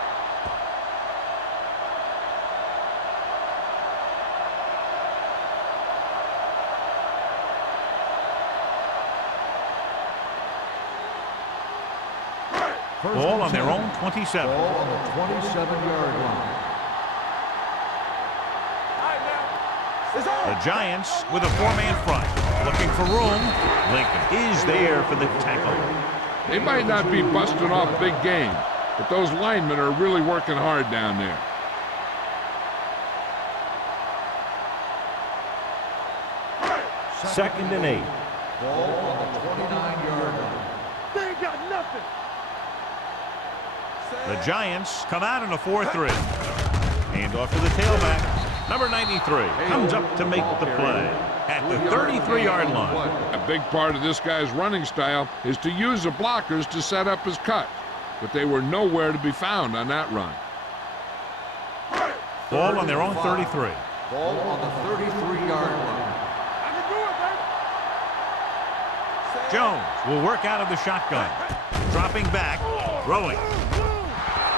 Ball on their own 27. Ball on the 27-yard line. The Giants with a four-man front. Looking for room. Lincoln is there for the tackle. They might not be busting off big game, but those linemen are really working hard down there. Second and 8. Ball on the 29-yard line. They ain't got nothing. The Giants come out in a 4-3. Hand off to the tailback. Number 93 comes up to make the play at the 33-yard line. A big part of this guy's running style is to use the blockers to set up his cut, but they were nowhere to be found on that run. Ball on their own 33. Ball on the 33-yard line. I can do it, baby. Jones will work out of the shotgun. Dropping back, throwing.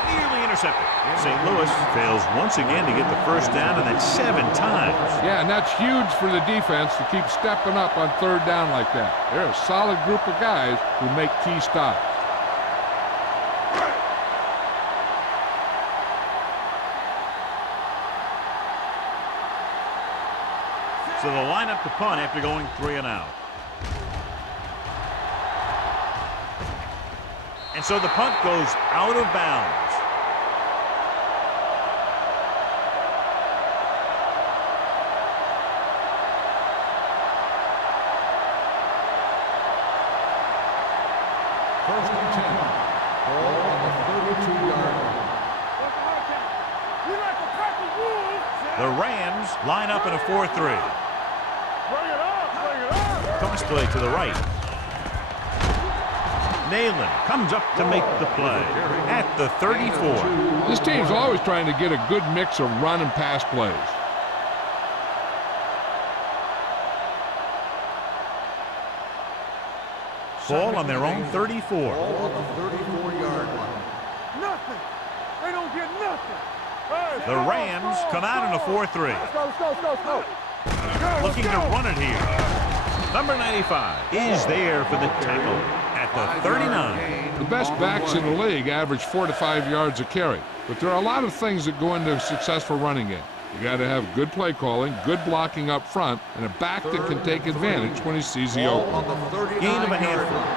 Nearly intercepted. St. Louis fails once again to get the first down, and that's 7 times. Yeah, and that's huge for the defense to keep stepping up on third down like that. They're a solid group of guys who make key stops. So they'll line up to punt after going 3 and out. And so the punt goes out of bounds. First and 10. Ball on the 32-yard line. We like to tackle wolves. The Rams line up in a 4-3. Bring it up, bring it up. Toss play to the right. Nayland comes up to make the play at the 34. This team's always trying to get a good mix of run and pass plays. Ball on their own 34. Ball on the 34-yard line. Nothing. They don't get nothing. Hey, The Rams come out in a 4-3. Let's go, let's go, let's go, let's go. Looking to run it here. Number 95 is there for the tackle at the 39. The best backs in the league average 4 to 5 yards a carry, but there are a lot of things that go into a successful running game. You got to have good play calling, good blocking up front, and a back that can take advantage when he sees the Ball open. on the 39-yard Gain of a handful. line.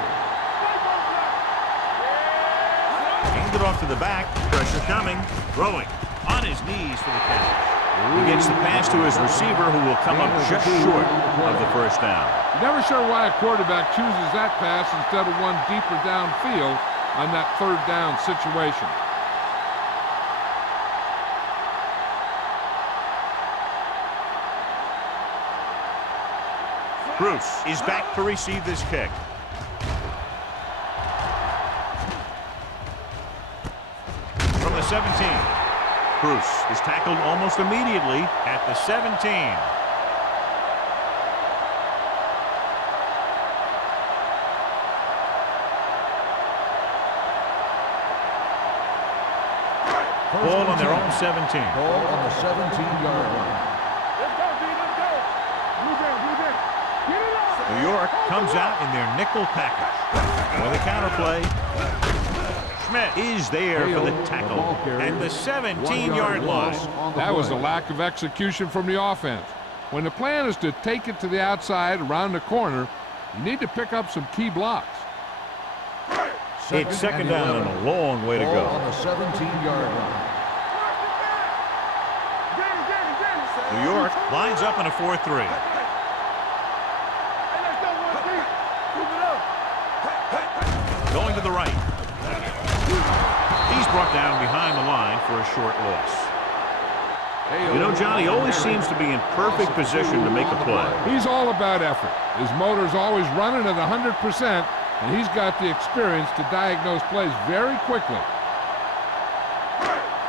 Hand it off to the back. Pressure coming. Throwing on his knees for the catch. He gets the pass to his receiver, who will come up just short of the first down. Never sure why a quarterback chooses that pass instead of one deeper downfield on that third down situation. Bruce is back to receive this kick. From the 17. Bruce is tackled almost immediately at the 17. Ball on their own 17. Ball on the 17-yard line. Let's go, D, let's go. Blue Jay, Blue Jay. Get it up. New York comes out in their nickel package. For the counterplay, Schmidt is there for the tackle at the 17-yard line. That was a lack of execution from the offense. When the plan is to take it to the outside around the corner, you need to pick up some key blocks. It's second down and a long way to Ball go. on the 17-yard line. New York lines up in a 4-3. Going to the right. He's brought down behind the line for a short loss. You know, John, he always seems to be in perfect position to make a play. He's all about effort. His motor's always running at 100%, and he's got the experience to diagnose plays very quickly.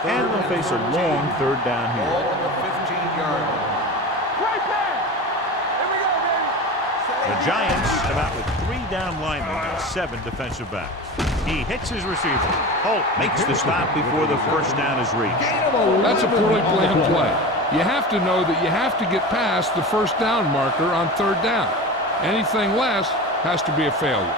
And they'll face a long third down Ball here. on the 15-yard line. The Giants come out with 3 down linemen and 7 defensive backs. He hits his receiver. Holt makes the stop before the first down is reached. That's a poorly planned play. You have to know that you have to get past the first down marker on third down. Anything less has to be a failure.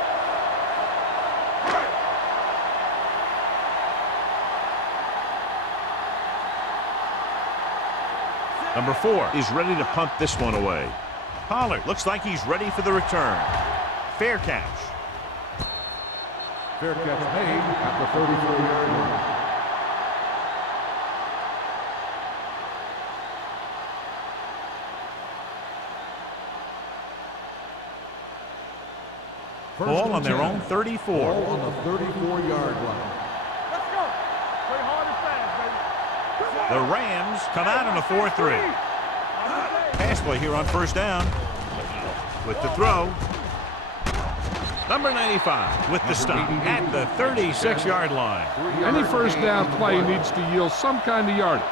Number 4 is ready to punt this one away. Pollard looks like he's ready for the return. Fair catch. Fair catch made at the 34-yard line. Ball on their own 34. Ball on the 34-yard line. Let's go. Play hard and fast, baby. The Rams come out in a 4-3. Pass play here on first down. With the throw. Number 95 with the stop at the 36-yard line. Any first down play needs to yield some kind of yardage.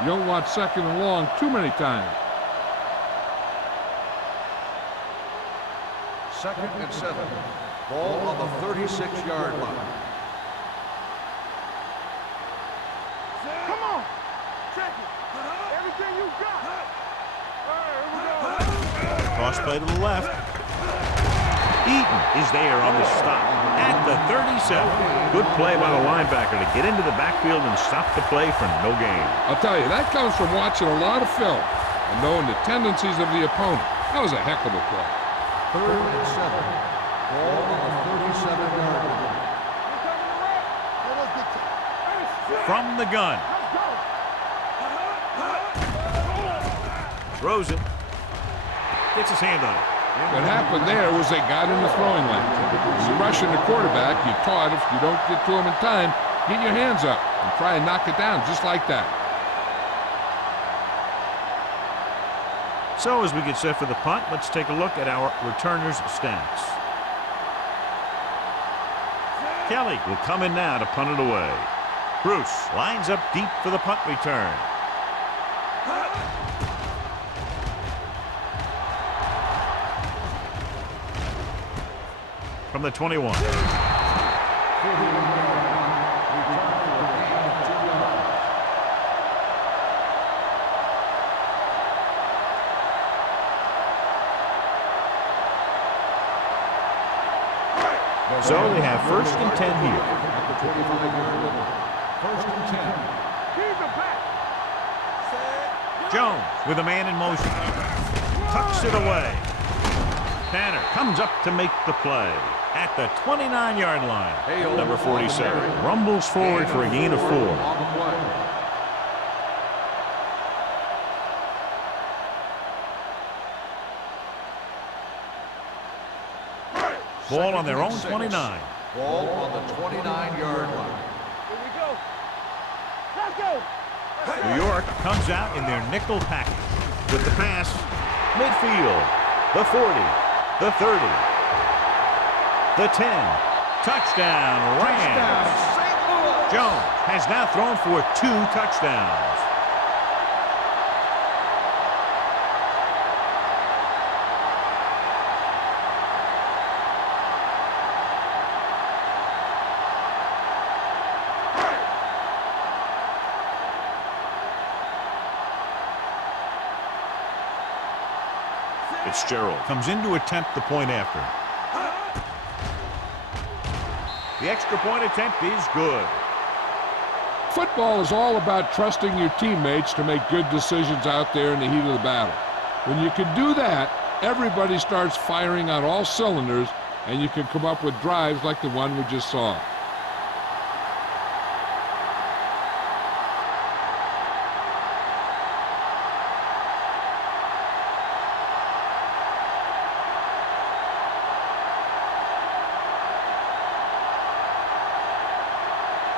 You don't want second and long too many times. Second and 7. Ball on the 36-yard line. Come on. Check it. Everything you got. All right, here we go. Cross play to the left. Eaton is there on the stop at the 37. Good play by the linebacker to get into the backfield and stop the play for no gain. I'll tell you, that comes from watching a lot of film and knowing the tendencies of the opponent. That was a heck of a play. Third and 7. Ball on the 37-yard line. From the gun. Throws it. Gets his hand on it. What happened there was they got in the throwing lane. When you're rushing the quarterback, you're taught if you don't get to him in time, get your hands up and try and knock it down just like that. So as we get set for the punt, let's take a look at our returners' stats. Kelly will come in now to punt it away. Bruce lines up deep for the punt return. from the 21. So they have 1st and 10 here. At the 25-yard line. 1st and 10. Keep it back. Jones with a man in motion. Tucks it away. Tanner comes up to make the play at the 29-yard line. Number 47 rumbles forward for a gain of 4. On the play. Ball on their own 29. Ball on the 29-yard line. Here we go. Let's go. New York comes out in their nickel package with the pass, midfield, the 40, the 30, the 10, touchdown, Rams. Jones has now thrown for 2 touchdowns. Fitzgerald comes in to attempt the point after. The extra point attempt is good. Football is all about trusting your teammates to make good decisions out there in the heat of the battle. When you can do that, everybody starts firing on all cylinders, and you can come up with drives like the one we just saw.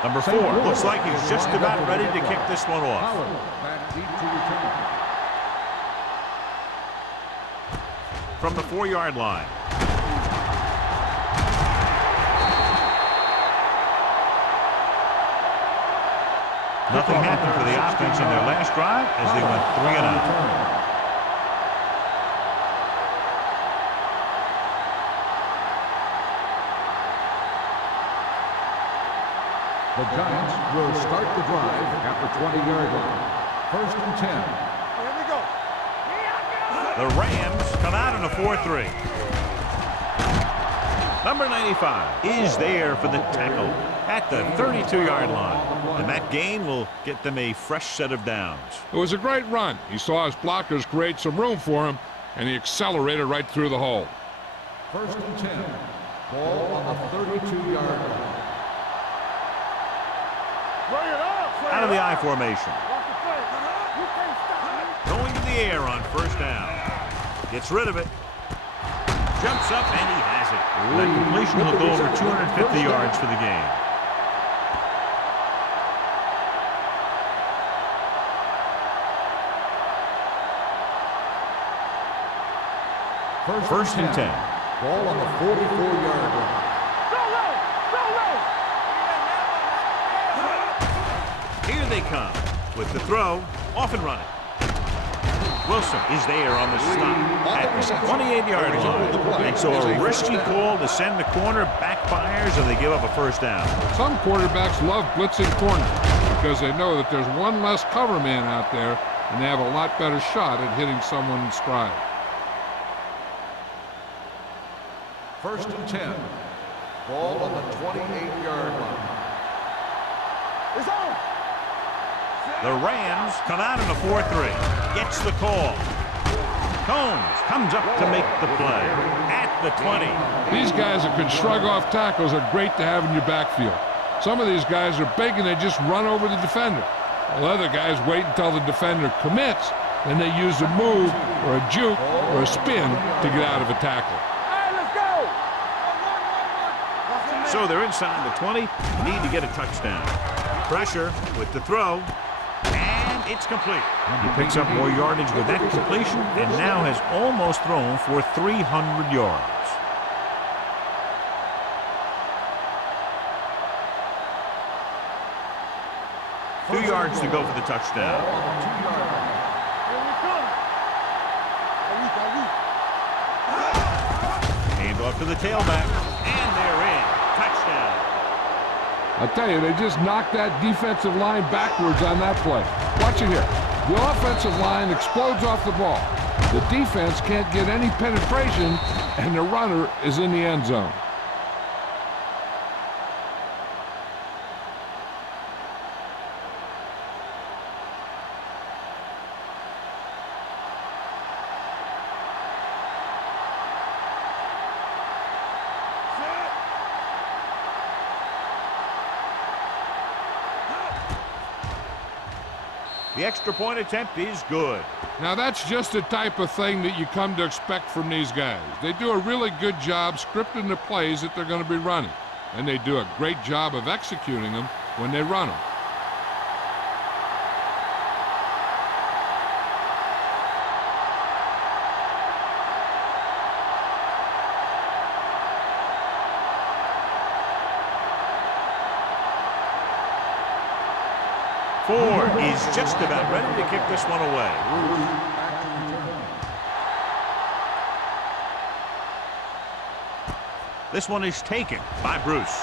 Number 4 looks like he's just about ready to kick this one off. Back deep to return. From the 4-yard line. Nothing happened for the offense on their last drive as they went 3 and out. The Giants will start the drive at the 20-yard line. 1st and 10. Here we go. The Rams come out in a 4-3. Number 95 is there for the tackle at the 32-yard line. And that gain will get them a fresh set of downs. It was a great run. He saw his blockers create some room for him, and he accelerated right through the hole. 1st and 10. Ball on the 32-yard line. Bring it up. Out of the I formation. Watch the play. You can't stop me. Going to the air on 1st down. Gets rid of it. Jumps up and he has it. That completion will go over 250 yards for the game. First and 10. Ball on the 44-yard line. Go low. Go low. Here they come with the throw, off and running. Wilson is there on the stop at the 28-yard line. And so a risky call to send the corner backfires and they give up a 1st down. Some quarterbacks love blitzing corners because they know that there's one less cover man out there, and they have a lot better shot at hitting someone in stride. 1st and 10. Ball on the 28-yard line. It's on. The Rams come out in a 4-3. Gets the call. Combs comes up to make the play at the 20. These guys that can shrug off tackles are great to have in your backfield. Some of these guys are big and they just run over the defender. While other guys wait until the defender commits, then they use a move or a juke or a spin to get out of a tackle. Hey, let's go. So they're inside the 20. Need to get a touchdown. Pressure with the throw. And it's complete. He picks up more yardage with that completion and now has almost thrown for 300 yards. Two yards to go for the touchdown. Here we come. Hand off to the tailback. And they're in. Touchdown. I tell you, they just knocked that defensive line backwards on that play. Watch it here. The offensive line explodes off the ball. The defense can't get any penetration, and the runner is in the end zone. The extra point attempt is good. Now that's just the type of thing that you come to expect from these guys. They do a really good job scripting the plays that they're going to be running, and they do a great job of executing them when they run them. Ford is just about ready to kick this one away. This one is taken by Bruce.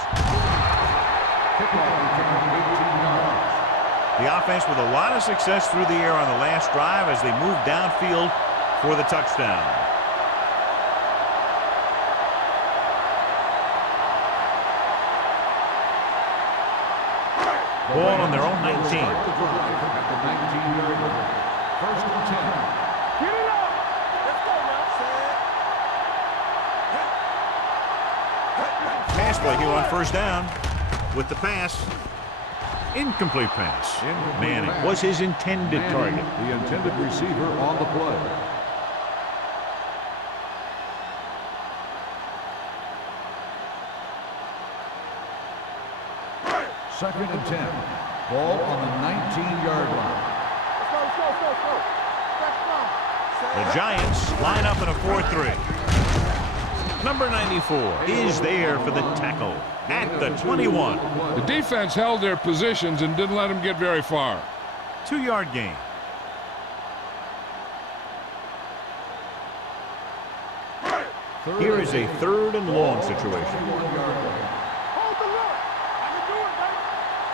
The offense with a lot of success through the air on the last drive as they move downfield for the touchdown. Ball on their own 19. At the 19-yard line. First and 10. Get it up. Let's go now. Pass play here on first down with the pass. Incomplete pass. Manning was his intended target. The intended receiver on the play. Second and 10. Ball on the 19-yard line. Let's go. The Giants line up in a 4-3. Number 94 is there for the tackle at the 21. The defense held their positions and didn't let them get very far. 2-yard gain. Here is a 3rd and long situation. Hold the look. I can do it,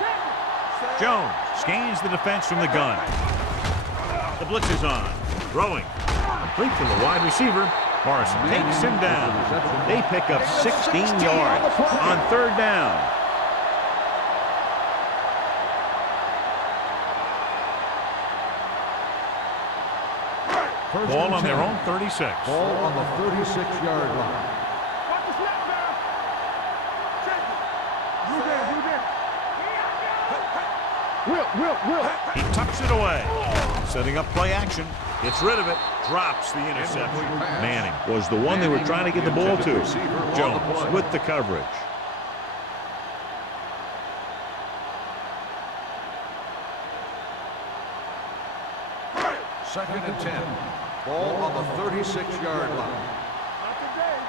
baby. Jones scans the defense from the gun. The blitz is on. Throwing. Complete to the wide receiver. Morrison takes him down. They pick up 16 yards on 3rd down. Ball on their own 36. Ball on the 36-yard line. Watch the snap now. Check it. Will. He tucks it away. Setting up play action. Gets rid of it. Drops the interception. Manning was the one they were trying to get the ball to. Jones with the coverage. Second and 10. Ball on the 36-yard line. Not today.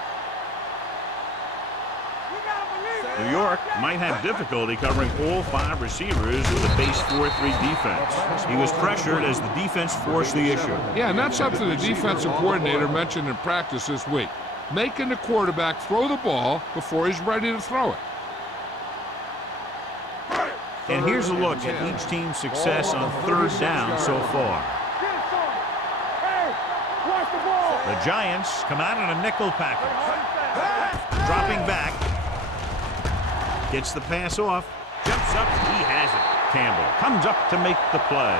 We gotta believe it. New York might have difficulty covering all 5 receivers with a base 4-3 defense. He was pressured as the defense forced the issue. Yeah, and that's something the defensive coordinator mentioned in practice this week. Making the quarterback throw the ball before he's ready to throw it. And here's a look at each team's success on 3rd down so far. Get it, son. Hey, watch the ball. The Giants come out in a nickel package. Dropping back. Gets the pass off. Jumps up. He has it. Campbell comes up to make the play.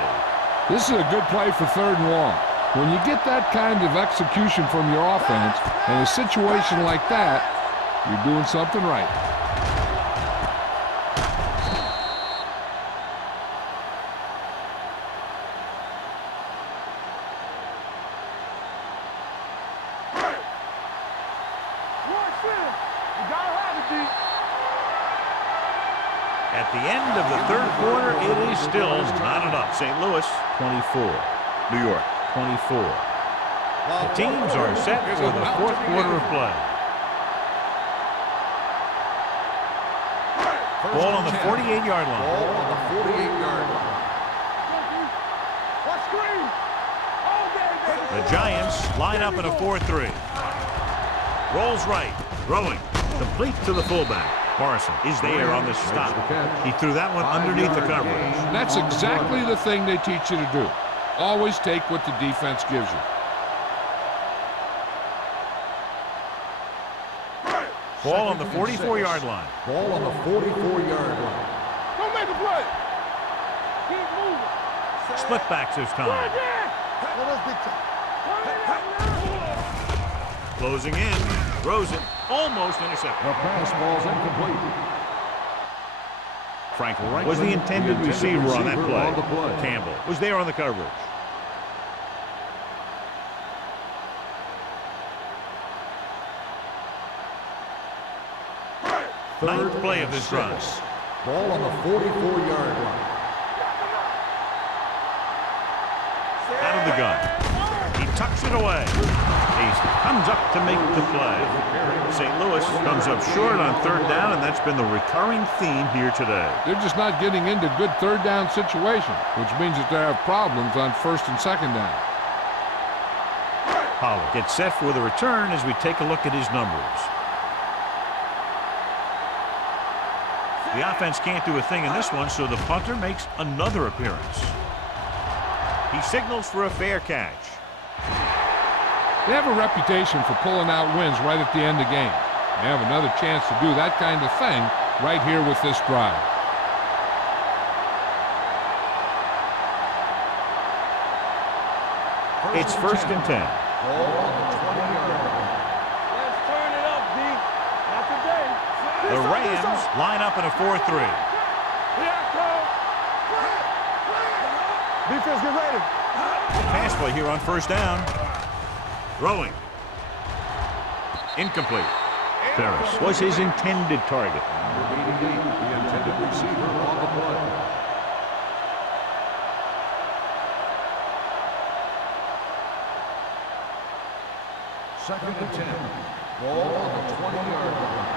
This is a good play for 3rd and long. When you get that kind of execution from your offense in a situation like that, you're doing something right. Watch this. You gotta have it, D. At the end of the 3rd quarter, it is still not enough. St. Louis, 24. New York, 24. The teams are set for the 4th quarter of play. Ball on the 48-yard line. Ball on the 48-yard line. Watch screen. All day, baby. The Giants line up in a 4-3. Rolls right. Throwing. Complete to the fullback. Morrison is there on the stop. He threw that one underneath the coverage. That's exactly the thing they teach you to do. Always take what the defense gives you. Ball on the 44-yard line. Ball on the 44-yard line. Don't make a play. Keep moving. Split backs this time. Let us big time. Closing in. Throws it. Almost intercepted. The pass ball's incomplete. Frank Wright was the intended receiver on that play. on the play. Campbell was there on the coverage. Ninth play of this drive. Ball on the 44-yard line. Out of the gun. He tucks it away. He comes up to make the play. St. Louis comes up short on third down, and that's been the recurring theme here today. They're just not getting into good third down situations, which means that they have problems on first and second down. Pollard gets set for the return as we take a look at his numbers. The offense can't do a thing in this one, so the punter makes another appearance. He signals for a fair catch. They have a reputation for pulling out wins right at the end of the game. They have another chance to do that kind of thing right here with this drive. It's first and 10. Ball on the 20-yard line. Let's turn it up, D. Not today. The Rams line up in a 4-3. Here I come. Defense, get ready. Pass play here on first down. Throwing. Incomplete. Ferris was his intended target. Number 88, the intended receiver on the play. Second and 10. Ball on the 20-yard line.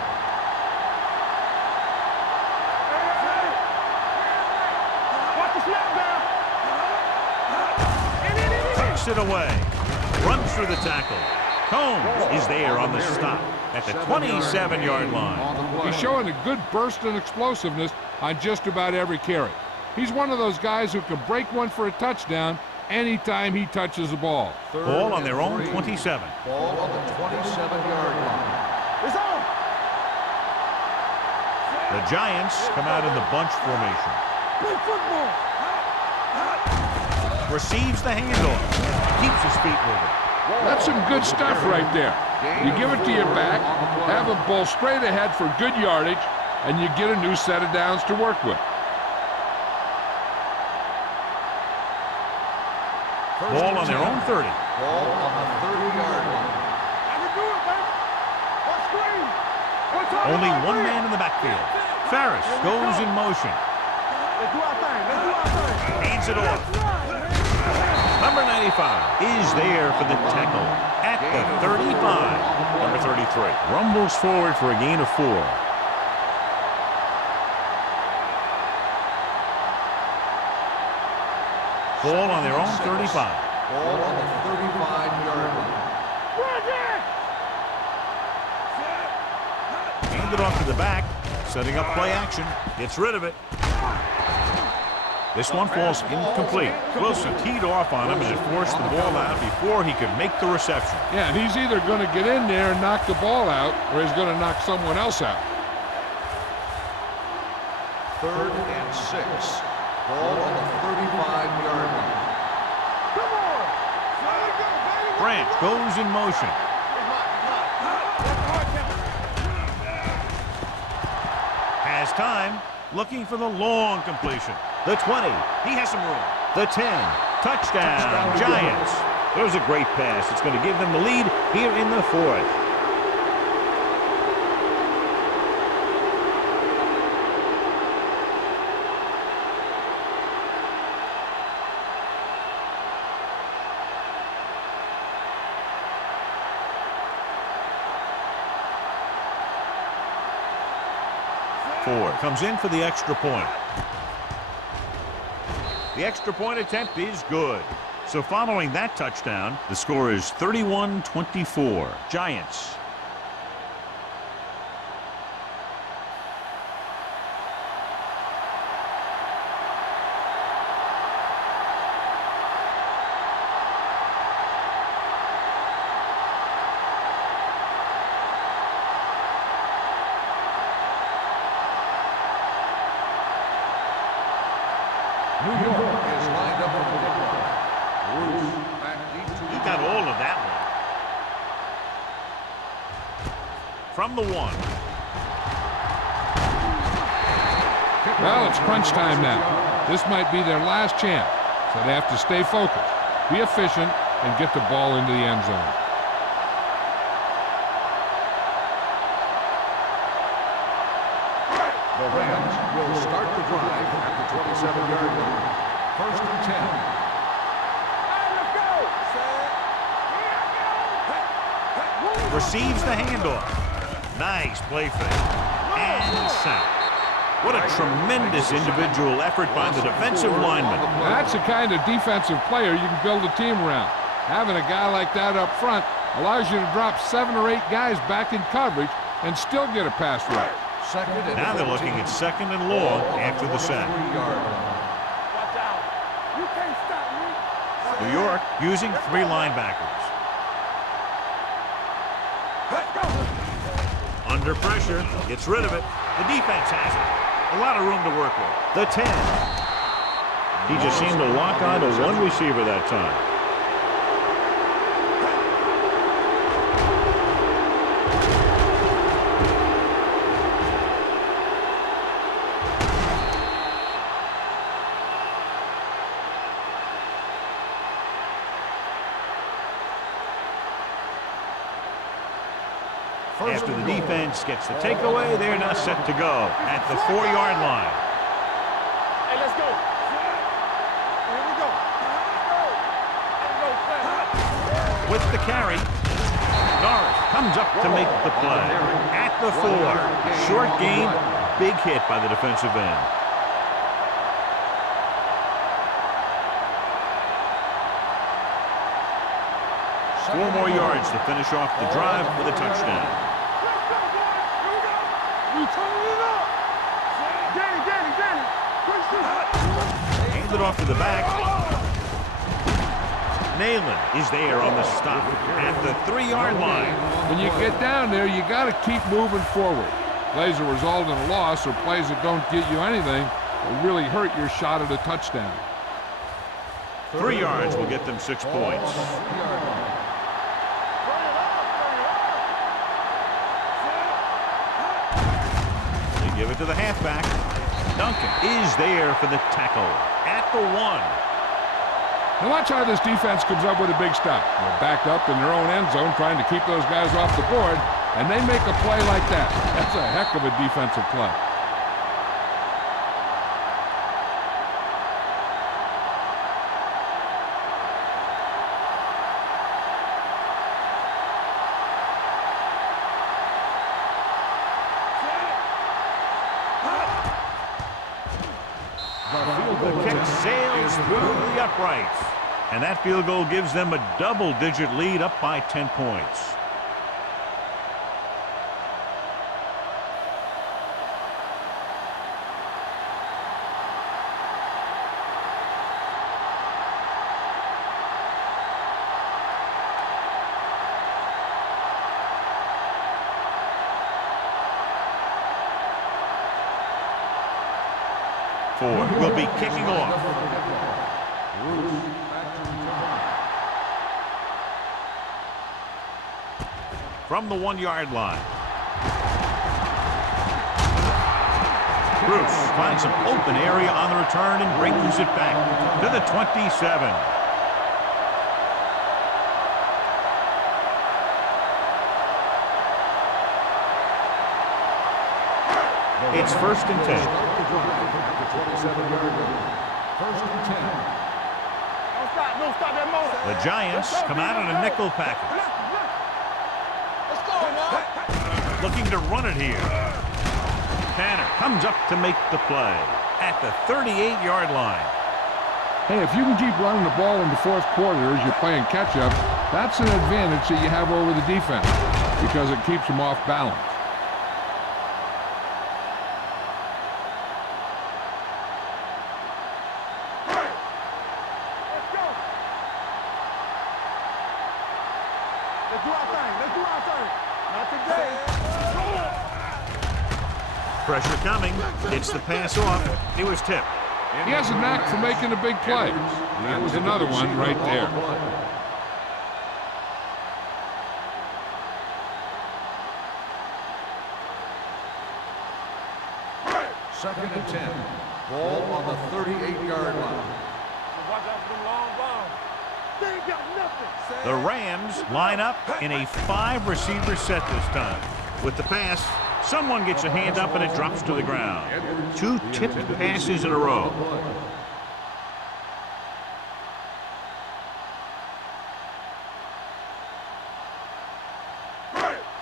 Watch the snap down. Tucks it away. Runs through the tackle. Combs is there on the stop at the 27-yard line. He's showing a good burst and explosiveness on just about every carry. He's one of those guys who can break one for a touchdown anytime he touches the ball. Ball on their own 27. Ball on the 27-yard line. It's on. The Giants come out in the bunch formation. Play football. Receives the handoff. Keeps his feet moving. That's some good stuff right there. You give it to your back, have a ball straight ahead for good yardage, and you get a new set of downs to work with. Ball on their own 30. Ball on the 30-yard line. I can do it, baby. One screen. One time. Only one man in the backfield. Ferris goes in motion. Let's do our thing. Let's do our thing. Hands it off. Number 95 is there for the tackle at the 35. Number 33 rumbles forward for a gain of 4. Ball on their own 35. Ball on the 35-yard line. Hand it off to the back. Setting up play action. Gets rid of it. This one falls incomplete. Wilson teed off on him and it forced the ball out before he could make the reception. Yeah, and he's either going to get in there and knock the ball out, or he's going to knock someone else out. 3rd and 6. Ball on the 35-yard line. Come on. Branch goes in motion. Has time. Looking for the long completion. The 20. He has some room. The 10. Touchdown, Giants. There's a great pass. It's going to give them the lead here in the 4th. Comes in for the extra point. The extra point attempt is good. So following that touchdown, the score is 31-24. Giants. New York is lined up for the kickoff. Bruce back deep to He got all of that one. From the 1. Well, it's crunch time now. This might be their last chance, so they have to stay focused, be efficient, and get the ball into the end zone. The Rams will start the drive at the 27-yard line. 1st and 10. Receives the handoff. Nice play fake. And sack. What a tremendous individual effort by the defensive lineman. Now, that's the kind of defensive player you can build a team around. Having a guy like that up front allows you to drop 7 or 8 guys back in coverage and still get a pass rush. Now they're looking at 2nd and long after the sack. Watch out. You can't stop me. New York using 3 linebackers. Let's go. Under pressure, gets rid of it. The defense has it. A lot of room to work with. The 10. He just seemed to lock on to one receiver that time. After the defense gets the takeaway, they're now set to go at the 4-yard line. Hey, let's go. Here we go. With the carry, Norris comes up to make the play. At the 4, short gain, big hit by the defensive end. Four more yards to finish off the drive with a touchdown. Hands it off to the back. Nayland is there on the stop at the 3-yard line. When you get down there, you got to keep moving forward. Plays that result in a loss or plays that don't get you anything will really hurt your shot at a touchdown. 3 yards will get them 6 points. They give it to the halfback. Duncan is there for the tackle at the 1. Now watch how this defense comes up with a big stop. They're backed up in their own end zone trying to keep those guys off the board, and they make a play like that. That's a heck of a defensive play. The kick sails through the uprights. And that field goal gives them a double-digit lead, up by 10 points. Ford will be kicking off. From the 1-yard line. Bruce finds some open area on the return and brings it back to the 27. It's 1st and 10. 1st and 10. Don't stop that motor. The Giants come out in a nickel package. Let's go now. Looking to run it here. Tanner comes up to make the play at the 38-yard line. Hey, if you can keep running the ball in the 4th quarter as you're playing catch-up, that's an advantage that you have over the defense because it keeps them off balance. Let's do our thing. Let's do our thing. Not today. Pressure coming. Gets the pass off. It was tipped. He has a knack for making a big play. That was another one right there. Second and 10. Ball on the 38-yard line. Watch out for them long balls. They ain't got nothing. The Rams line up in a 5-receiver set this time. With the pass, someone gets a hand up and it drops to the ground. 2 tipped passes in a row.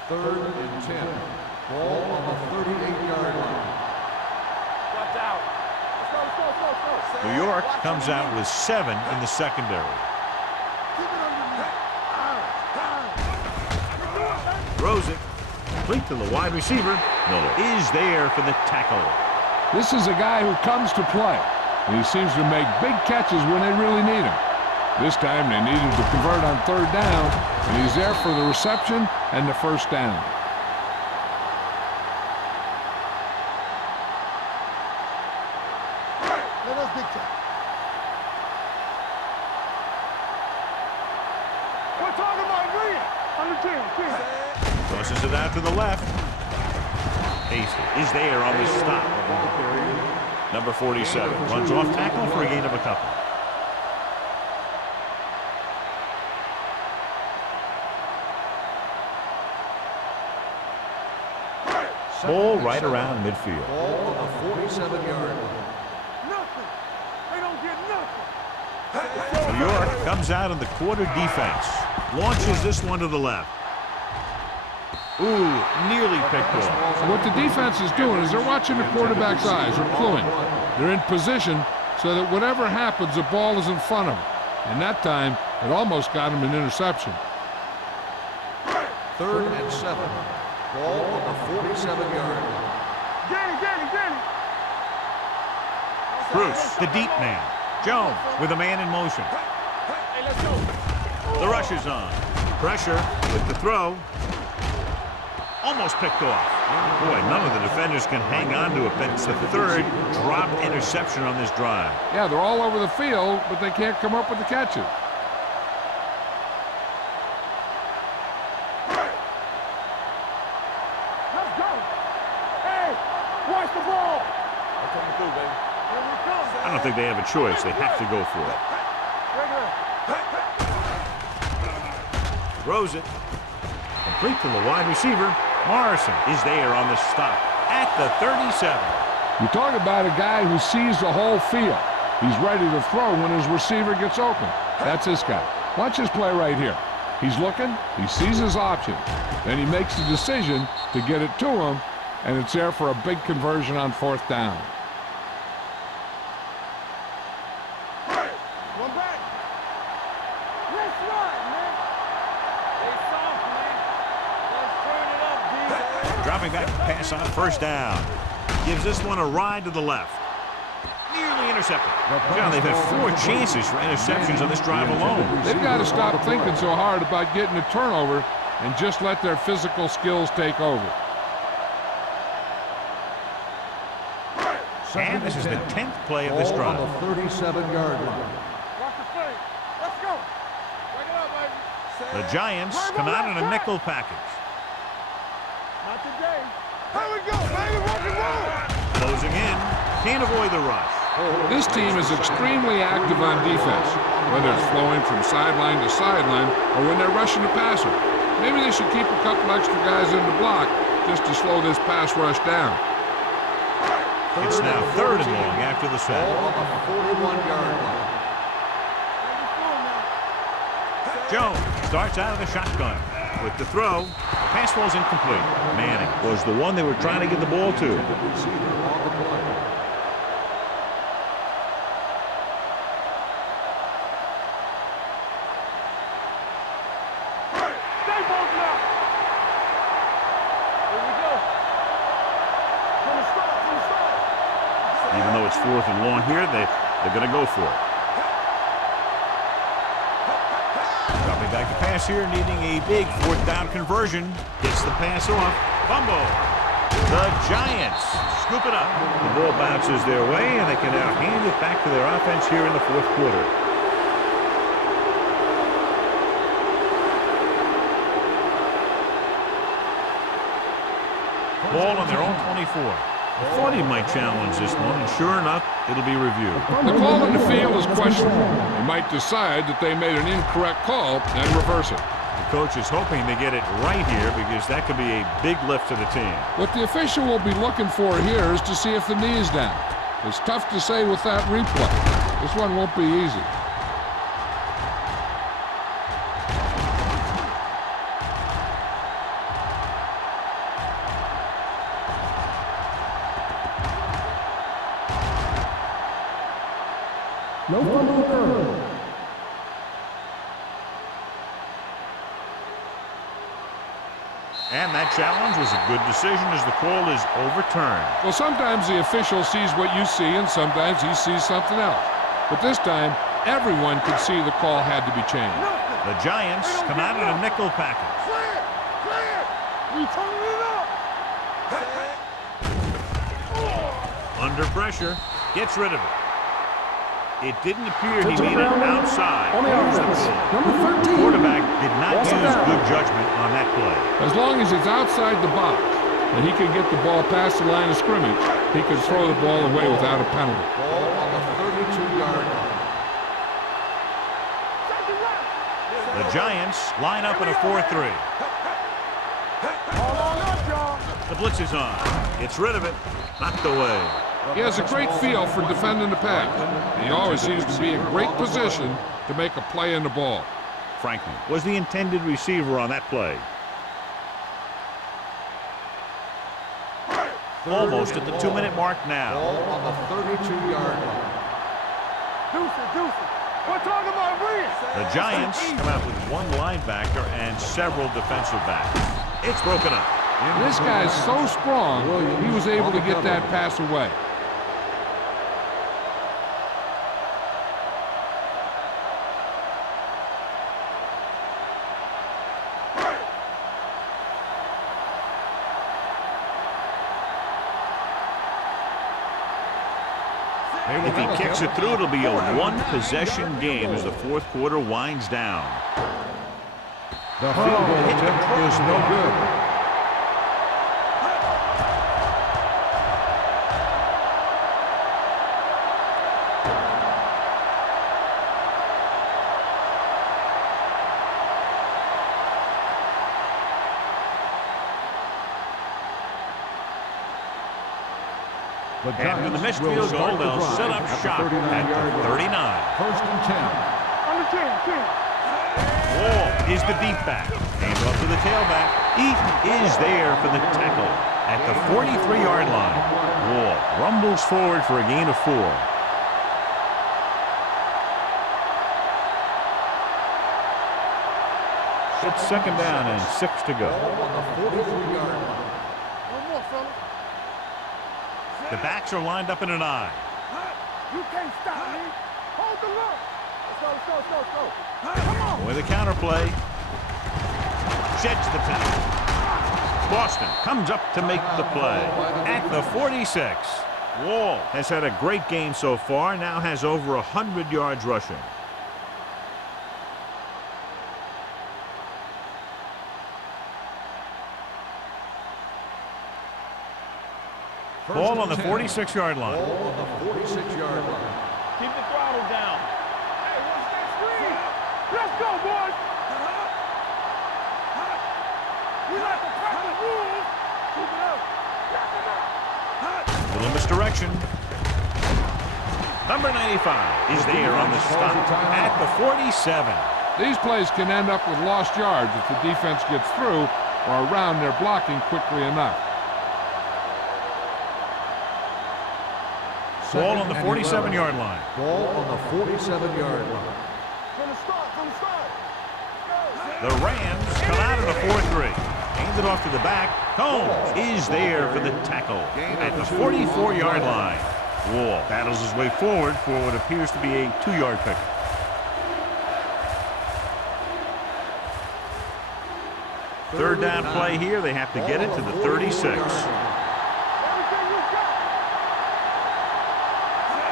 Third and 10. Ball on the 38-yard line. Watch out. Let's go. New York comes out with 7 in the secondary. Keep it underneath. Throws it. Complete to the wide receiver. Miller is there for the tackle. This is a guy who comes to play. And he seems to make big catches when they really need him. This time they needed to convert on 3rd down, and he's there for the reception and the 1st down. Let us dictate. We're talking about green. Under 10. Tosses it out to the left. Hasty is there on the stop. Number 47 runs off tackle for a gain of a couple. Ball right around midfield. Ball on the 47-yard line. Nothing. They don't get nothing. New York comes out in the quarter defense. Launches this one to the left. Ooh, nearly picked off. So what the defense is doing is they're watching the quarterback's eyes. They're cluing. They're in position so that whatever happens, the ball is in front of them. And that time, it almost got him an interception. 3rd and 7. Ball on the 47-yard line. Danny. Bruce, the deep man. Jones with a man in motion. Hey, let's go. The rush is on. Pressure with the throw. Almost picked off. Boy, none of the defenders can hang on to it. That's the 3rd dropped interception on this drive. Yeah, they're all over the field, but they can't come up with the catches. Let's go. Hey, watch the ball. They're coming through, baby. Here we come. I don't think they have a choice. They have to go for it. Throws it. Complete to the wide receiver. Morrison is there on the stop at the 37. You talk about a guy who sees the whole field. He's ready to throw when his receiver gets open. That's this guy. Watch his play right here. He's looking, he sees his option, then he makes the decision to get it to him, and it's there for a big conversion on 4th down. One back. Let's run, man. They soft, man. Let's turn it up, D. Dropping back to pass on 1st down. Gives this one a ride to the left. Nearly intercepted. John, they've had 4 chances for interceptions on this drive alone. They've got to stop thinking so hard about getting a turnover and just let their physical skills take over. And this is the 10th play of this drive. Ball on the 37-yard line. Watch the play. Let's go. Break it up, baby. The Giants come out in a nickel package. Not today. Here we go, baby. Rock and roll. Closing in. Can't avoid the rush. This team is extremely active on defense, whether it's flowing from sideline to sideline or when they're rushing the passer. Maybe they should keep a couple extra guys in the block just to slow this pass rush down. It's now 3rd and long after the sack. Ball on the 41-yard line. Jones starts out of the shotgun. With the throw, the pass falls incomplete. Manning was the one they were trying to get the ball to. Receiver on the play. Stay bolted out. Here we go. From the start. Even though it's 4th and long here, they're going to go for it. Dropping back to pass here, needing a big 4th down conversion. Gets the pass off. Fumble. The Giants scoop it up. The ball bounces their way, and they can now hand it back to their offense here in the fourth quarter. Ball on their own 24. I thought he might challenge this one, and sure enough, it'll be reviewed. The call on the field is questionable. They might decide that they made an incorrect call and reverse it. The coach is hoping they get it right here because that could be a big lift to the team. What the official will be looking for here is to see if the knee is down. It's tough to say with that replay. This one won't be easy. No fumble occurred. And that challenge was a good decision as the call is overturned. Well, sometimes the official sees what you see, and sometimes he sees something else. But this time, everyone could see the call had to be changed. The Giants come out in a nickel package. Clear! Clear! We turning it up! Under pressure, gets rid of it. It didn't appear he made it outside. On the Here's the offense, call. number 13. The quarterback did not Also use down. good judgment on that play. As long as it's outside the box and he can get the ball past the line of scrimmage, he can throw the ball away without a penalty. Ball on the 32-yard line. The Giants line up in a 4-3. All on up, y'all. The blitz is on. Gets rid of it. Knocked away. He has a great feel for defending the pass. He always seems to be in great position to make a play in the ball. Franklin was the intended receiver on that play. Almost at the 2-minute mark now. Ball on the 32-yard line. Deuces. We're talking about Reese. The Giants come out with one linebacker and several defensive backs. It's broken up. This guy's so strong, he was able to get that pass away. If he kicks it through, it'll be a one-possession game as the fourth quarter winds down. The field goal attempt is no good. After the missed field goal, they'll set up shop at the 39. First and 10. On the 10. Wall is the deep back. Hands off to the tailback. He is there for the tackle at the 43-yard line. Wall rumbles forward for a gain of 4. It's second down and 6 to go. Ball on the 43-yard line. One more, fella. The backs are lined up in an I. You can't stop me. Hold the look. Let's go. Come on. With a counterplay. Sheds the tackle. Boston comes up to make the play at the 46. Wall has had a great game so far, now has over 100 yards rushing. Ball on the 46-yard line. Ball on the 46-yard line. Keep the throttle down. Hey, what's that screen? Let's go, boys. We like to crack the rules. Keep it up. Crack it up. Little misdirection. Number 95 is there on the stop at the 47. These plays can end up with lost yards if the defense gets through or around their blocking quickly enough. Ball on the 47-yard line. Ball on the 47-yard line. From the start. The Rams come out in a 4-3. Hand it off to the back. Combs is there for the tackle at the 44-yard line. Wall battles his way forward for what appears to be a 2-yard pickup. Third down play here. They have to get it to the 36.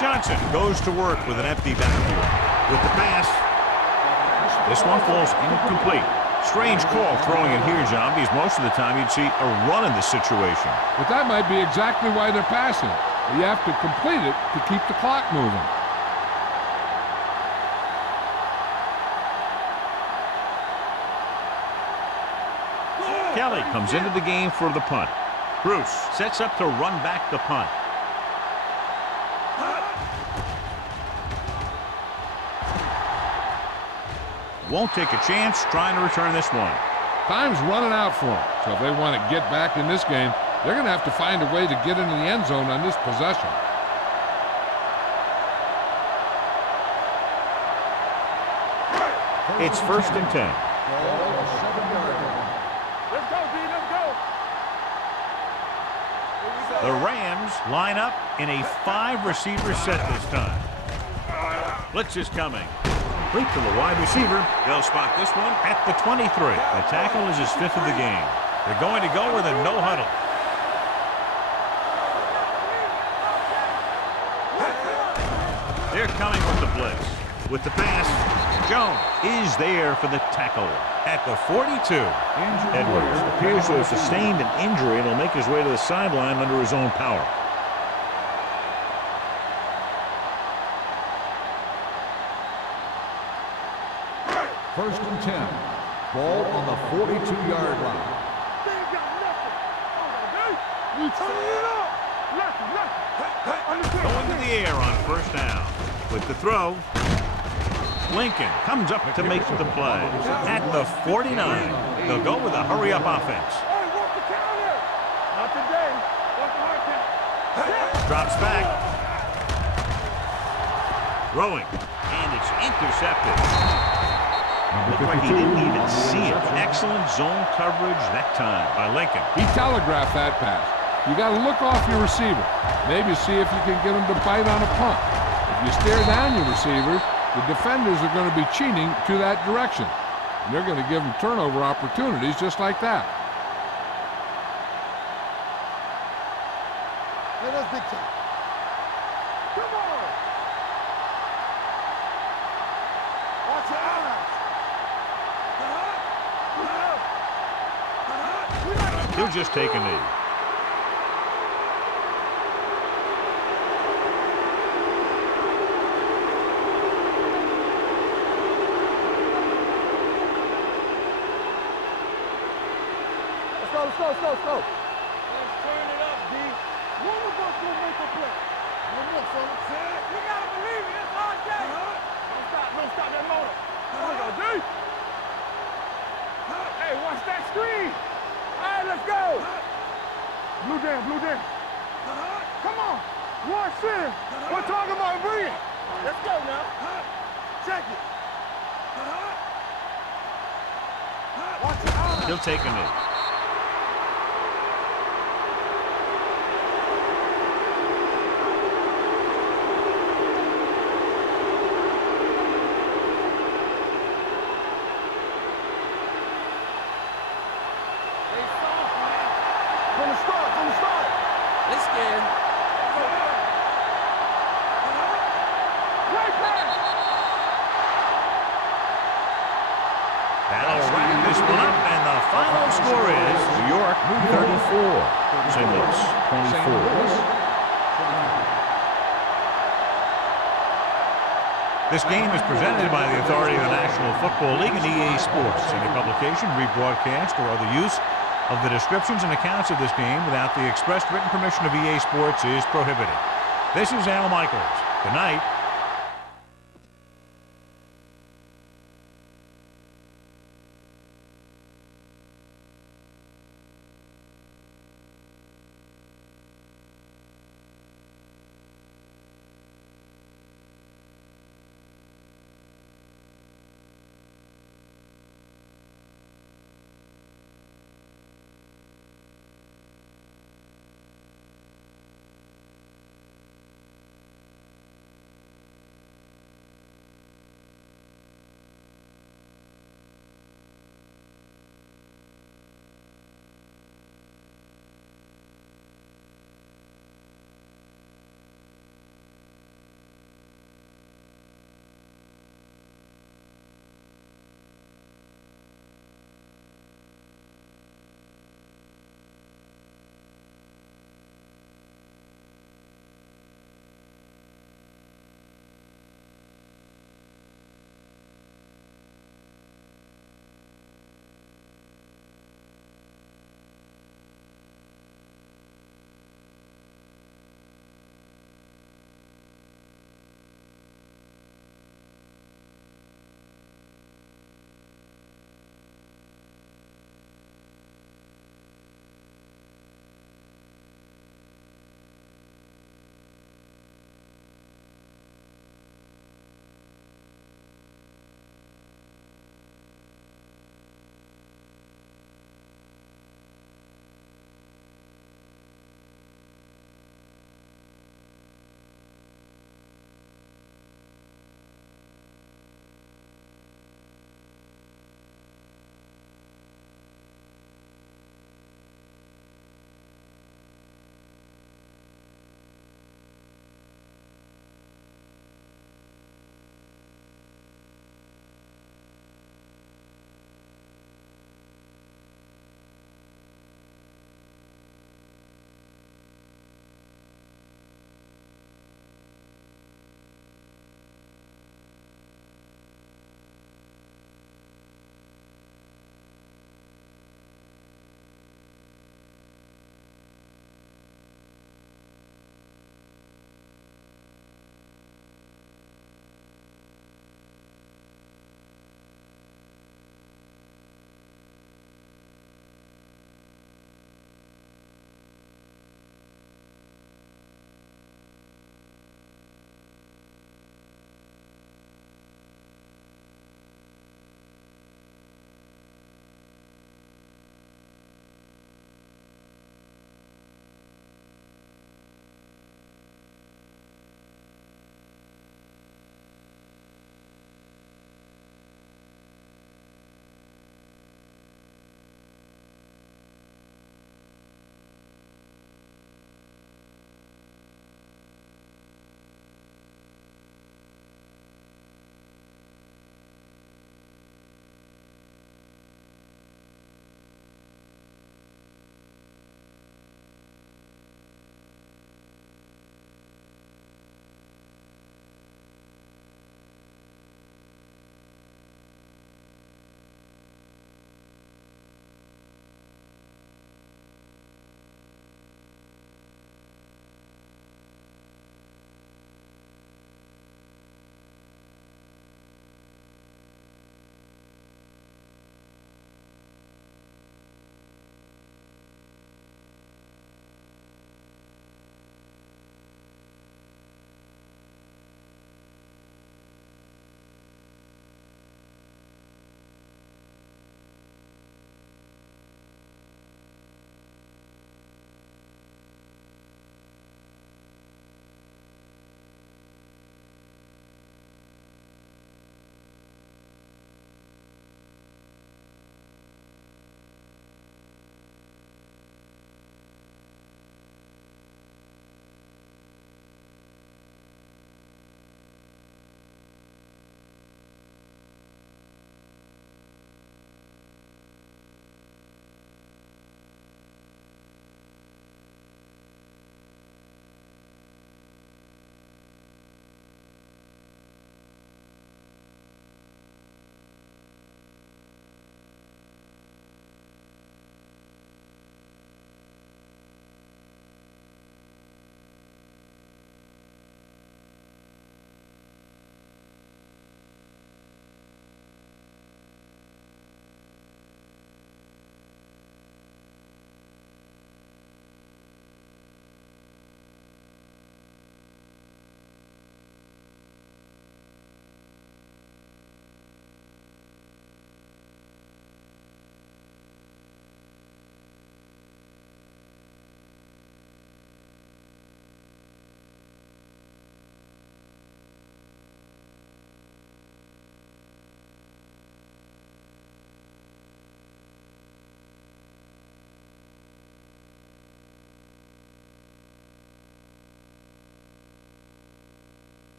Johnson goes to work with an empty backfield. With the pass, this one falls incomplete. Strange call throwing it here, John, because most of the time you'd see a run in this situation. But that might be exactly why they're passing. You have to complete it to keep the clock moving. Kelly comes into the game for the punt. Bruce sets up to run back the punt. Won't take a chance trying to return this one. Time's running out for them. So if they want to get back in this game, they're going to have to find a way to get into the end zone on this possession. It's 1st and 10. Ball, 7-yard line. Let's go, D. Let's go. The Rams line up in a 5-receiver set this time. Blitz is coming. Leap to the wide receiver. They'll spot this one at the 23. The tackle is his 5th of the game. They're going to go with a no huddle. They're coming with the blitz. With the pass, Jones is there for the tackle at the 42. Edwards appears to have sustained an injury and will make his way to the sideline under his own power. First and 10. Ball on the 42-yard line. They ain't got nothing. We turning it up. Nothing. Going to the air on 1st down. With the throw, Lincoln comes up to make the play. At the 49, they'll go with a hurry-up offense. Hey, walk the counter. Not today. Walk the hard count. Drops back. Throwing. And it's intercepted. Looked like he didn't even see it. Excellent zone coverage that time by Lincoln. He telegraphed that pass. You got to look off your receiver. Maybe see if you can get him to bite on a punt. If you stare down your receiver, the defenders are going to be cheating to that direction. And they're going to give them turnover opportunities just like that. Hey, that's big time. Come on. Watch your eyes. He'll just take a knee. Let's go. Let's turn it up, D. One of us will make a play. One more, son. We gotta believe it. It's our day. Don't stop that motor. There we go, D. Hey, watch that screen. All right, let's go. Blue down. Come on. Watch this. We're talking about bring it. Let's go now. Check it. Watch your eyes. He'll take a knee. From the start. They scared. Right pass. That'll wrap this one up, and the final score is New York 34, St. Louis 24. This game is presented by the authority of the National Football League and EA Sports. Any publication, rebroadcast, or other use of the descriptions and accounts of this game without the expressed written permission of EA Sports is prohibited. This is Al Michaels. Good night.